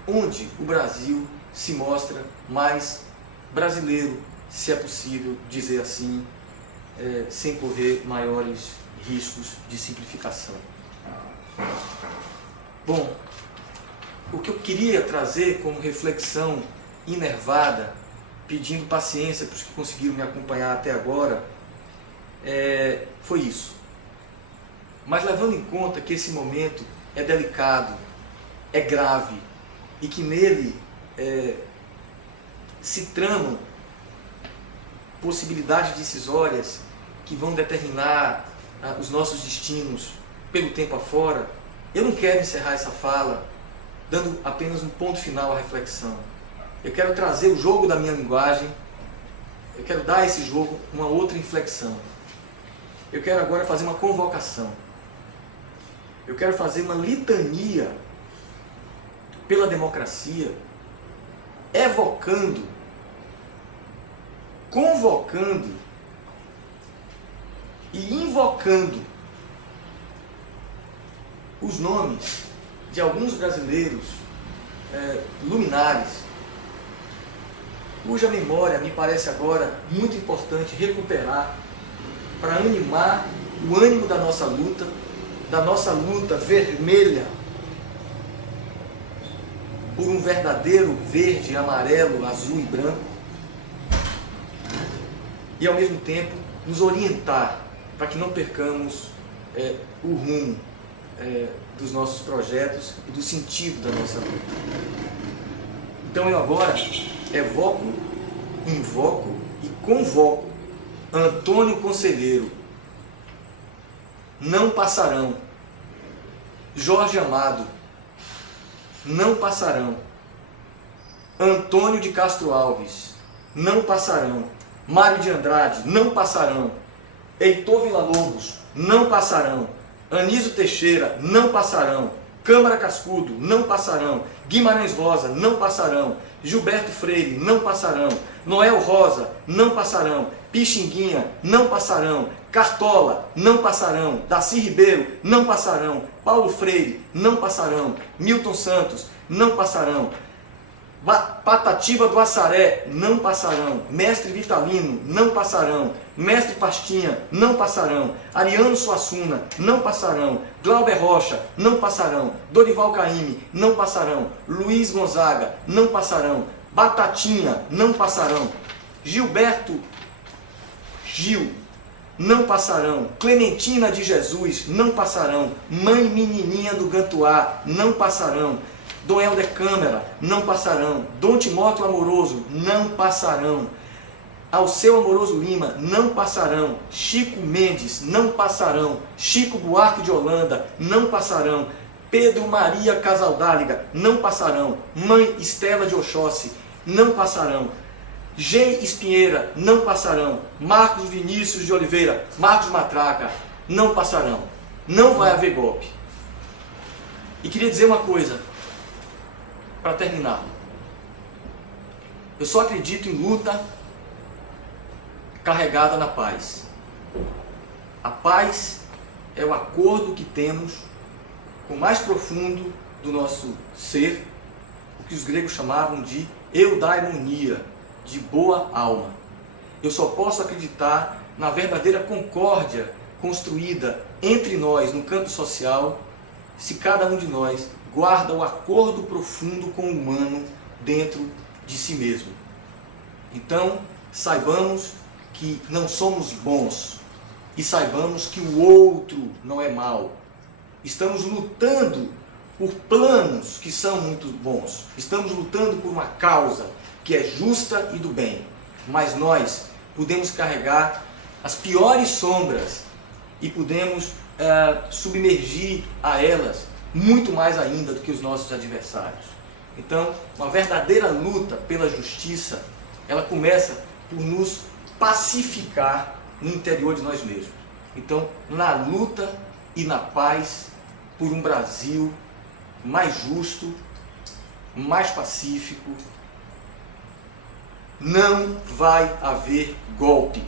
onde o Brasil se mostra mais brasileiro, se é possível dizer assim, sem correr maiores riscos de simplificação. Bom, o que eu queria trazer como reflexão enervada, pedindo paciência para os que conseguiram me acompanhar até agora, foi isso. Mas levando em conta que esse momento é delicado, é grave, e que nele se tramam possibilidades decisórias que vão determinar os nossos destinos pelo tempo afora, eu não quero encerrar essa fala dando apenas um ponto final à reflexão. Eu quero trazer o jogo da minha linguagem, eu quero dar a esse jogo uma outra inflexão. Eu quero agora fazer uma convocação. Eu quero fazer uma litania pela democracia, evocando, convocando e invocando os nomes de alguns brasileiros luminares, cuja memória me parece agora muito importante recuperar para animar o ânimo da nossa luta vermelha por um verdadeiro verde, amarelo, azul e branco, e ao mesmo tempo nos orientar para que não percamos o rumo dos nossos projetos e do sentido da nossa luta. Então eu agora evoco, invoco e convoco Antônio Conselheiro, não passarão. Jorge Amado, não passarão. Antônio de Castro Alves, não passarão. Mário de Andrade, não passarão. Heitor Villa-Lobos, não passarão. Anísio Teixeira, não passarão. Câmara Cascudo, não passarão. Guimarães Rosa, não passarão. Gilberto Freire, não passarão. Noel Rosa, não passarão. Pixinguinha, não passarão. Cartola, não passarão. Darcy Ribeiro, não passarão. Paulo Freire, não passarão. Milton Santos, não passarão. Patativa do Assaré, não passarão. Mestre Vitalino, não passarão. Mestre Pastinha, não passarão. Ariano Suassuna, não passarão. Glauber Rocha, não passarão. Dorival Caymmi, não passarão. Luiz Gonzaga, não passarão. Batatinha, não passarão. Gilberto Gil, não passarão. Clementina de Jesus, não passarão. Mãe Menininha do Gantuá, não passarão. Dom Helder Câmara, não passarão. Dom Timóteo Amoroso, não passarão. Alceu Amoroso Lima, não passarão. Chico Mendes, não passarão. Chico Buarque de Holanda, não passarão. Pedro Maria Casaldáliga, não passarão. Mãe Estela de Oxóssi, não passarão. G. Espinheira, não passarão. Marcos Vinícius de Oliveira, Marcos Matraca, não passarão. Não vai haver golpe. E queria dizer uma coisa, para terminar. Eu só acredito em luta carregada na paz. A paz é o acordo que temos com o mais profundo do nosso ser, o que os gregos chamavam de eudaimonia, de boa alma. Eu só posso acreditar na verdadeira concórdia construída entre nós no campo social se cada um de nós guarda o acordo profundo com o humano dentro de si mesmo. Então, saibamos que não somos bons e saibamos que o outro não é mau. Estamos lutando por planos que são muito bons. Estamos lutando por uma causa que é justa e do bem. Mas nós podemos carregar as piores sombras e podemos submergir a elas muito mais ainda do que os nossos adversários. Então, uma verdadeira luta pela justiça, ela começa por nos pacificar no interior de nós mesmos. Então, na luta e na paz por um Brasil mais justo, mais pacífico, não vai haver golpe.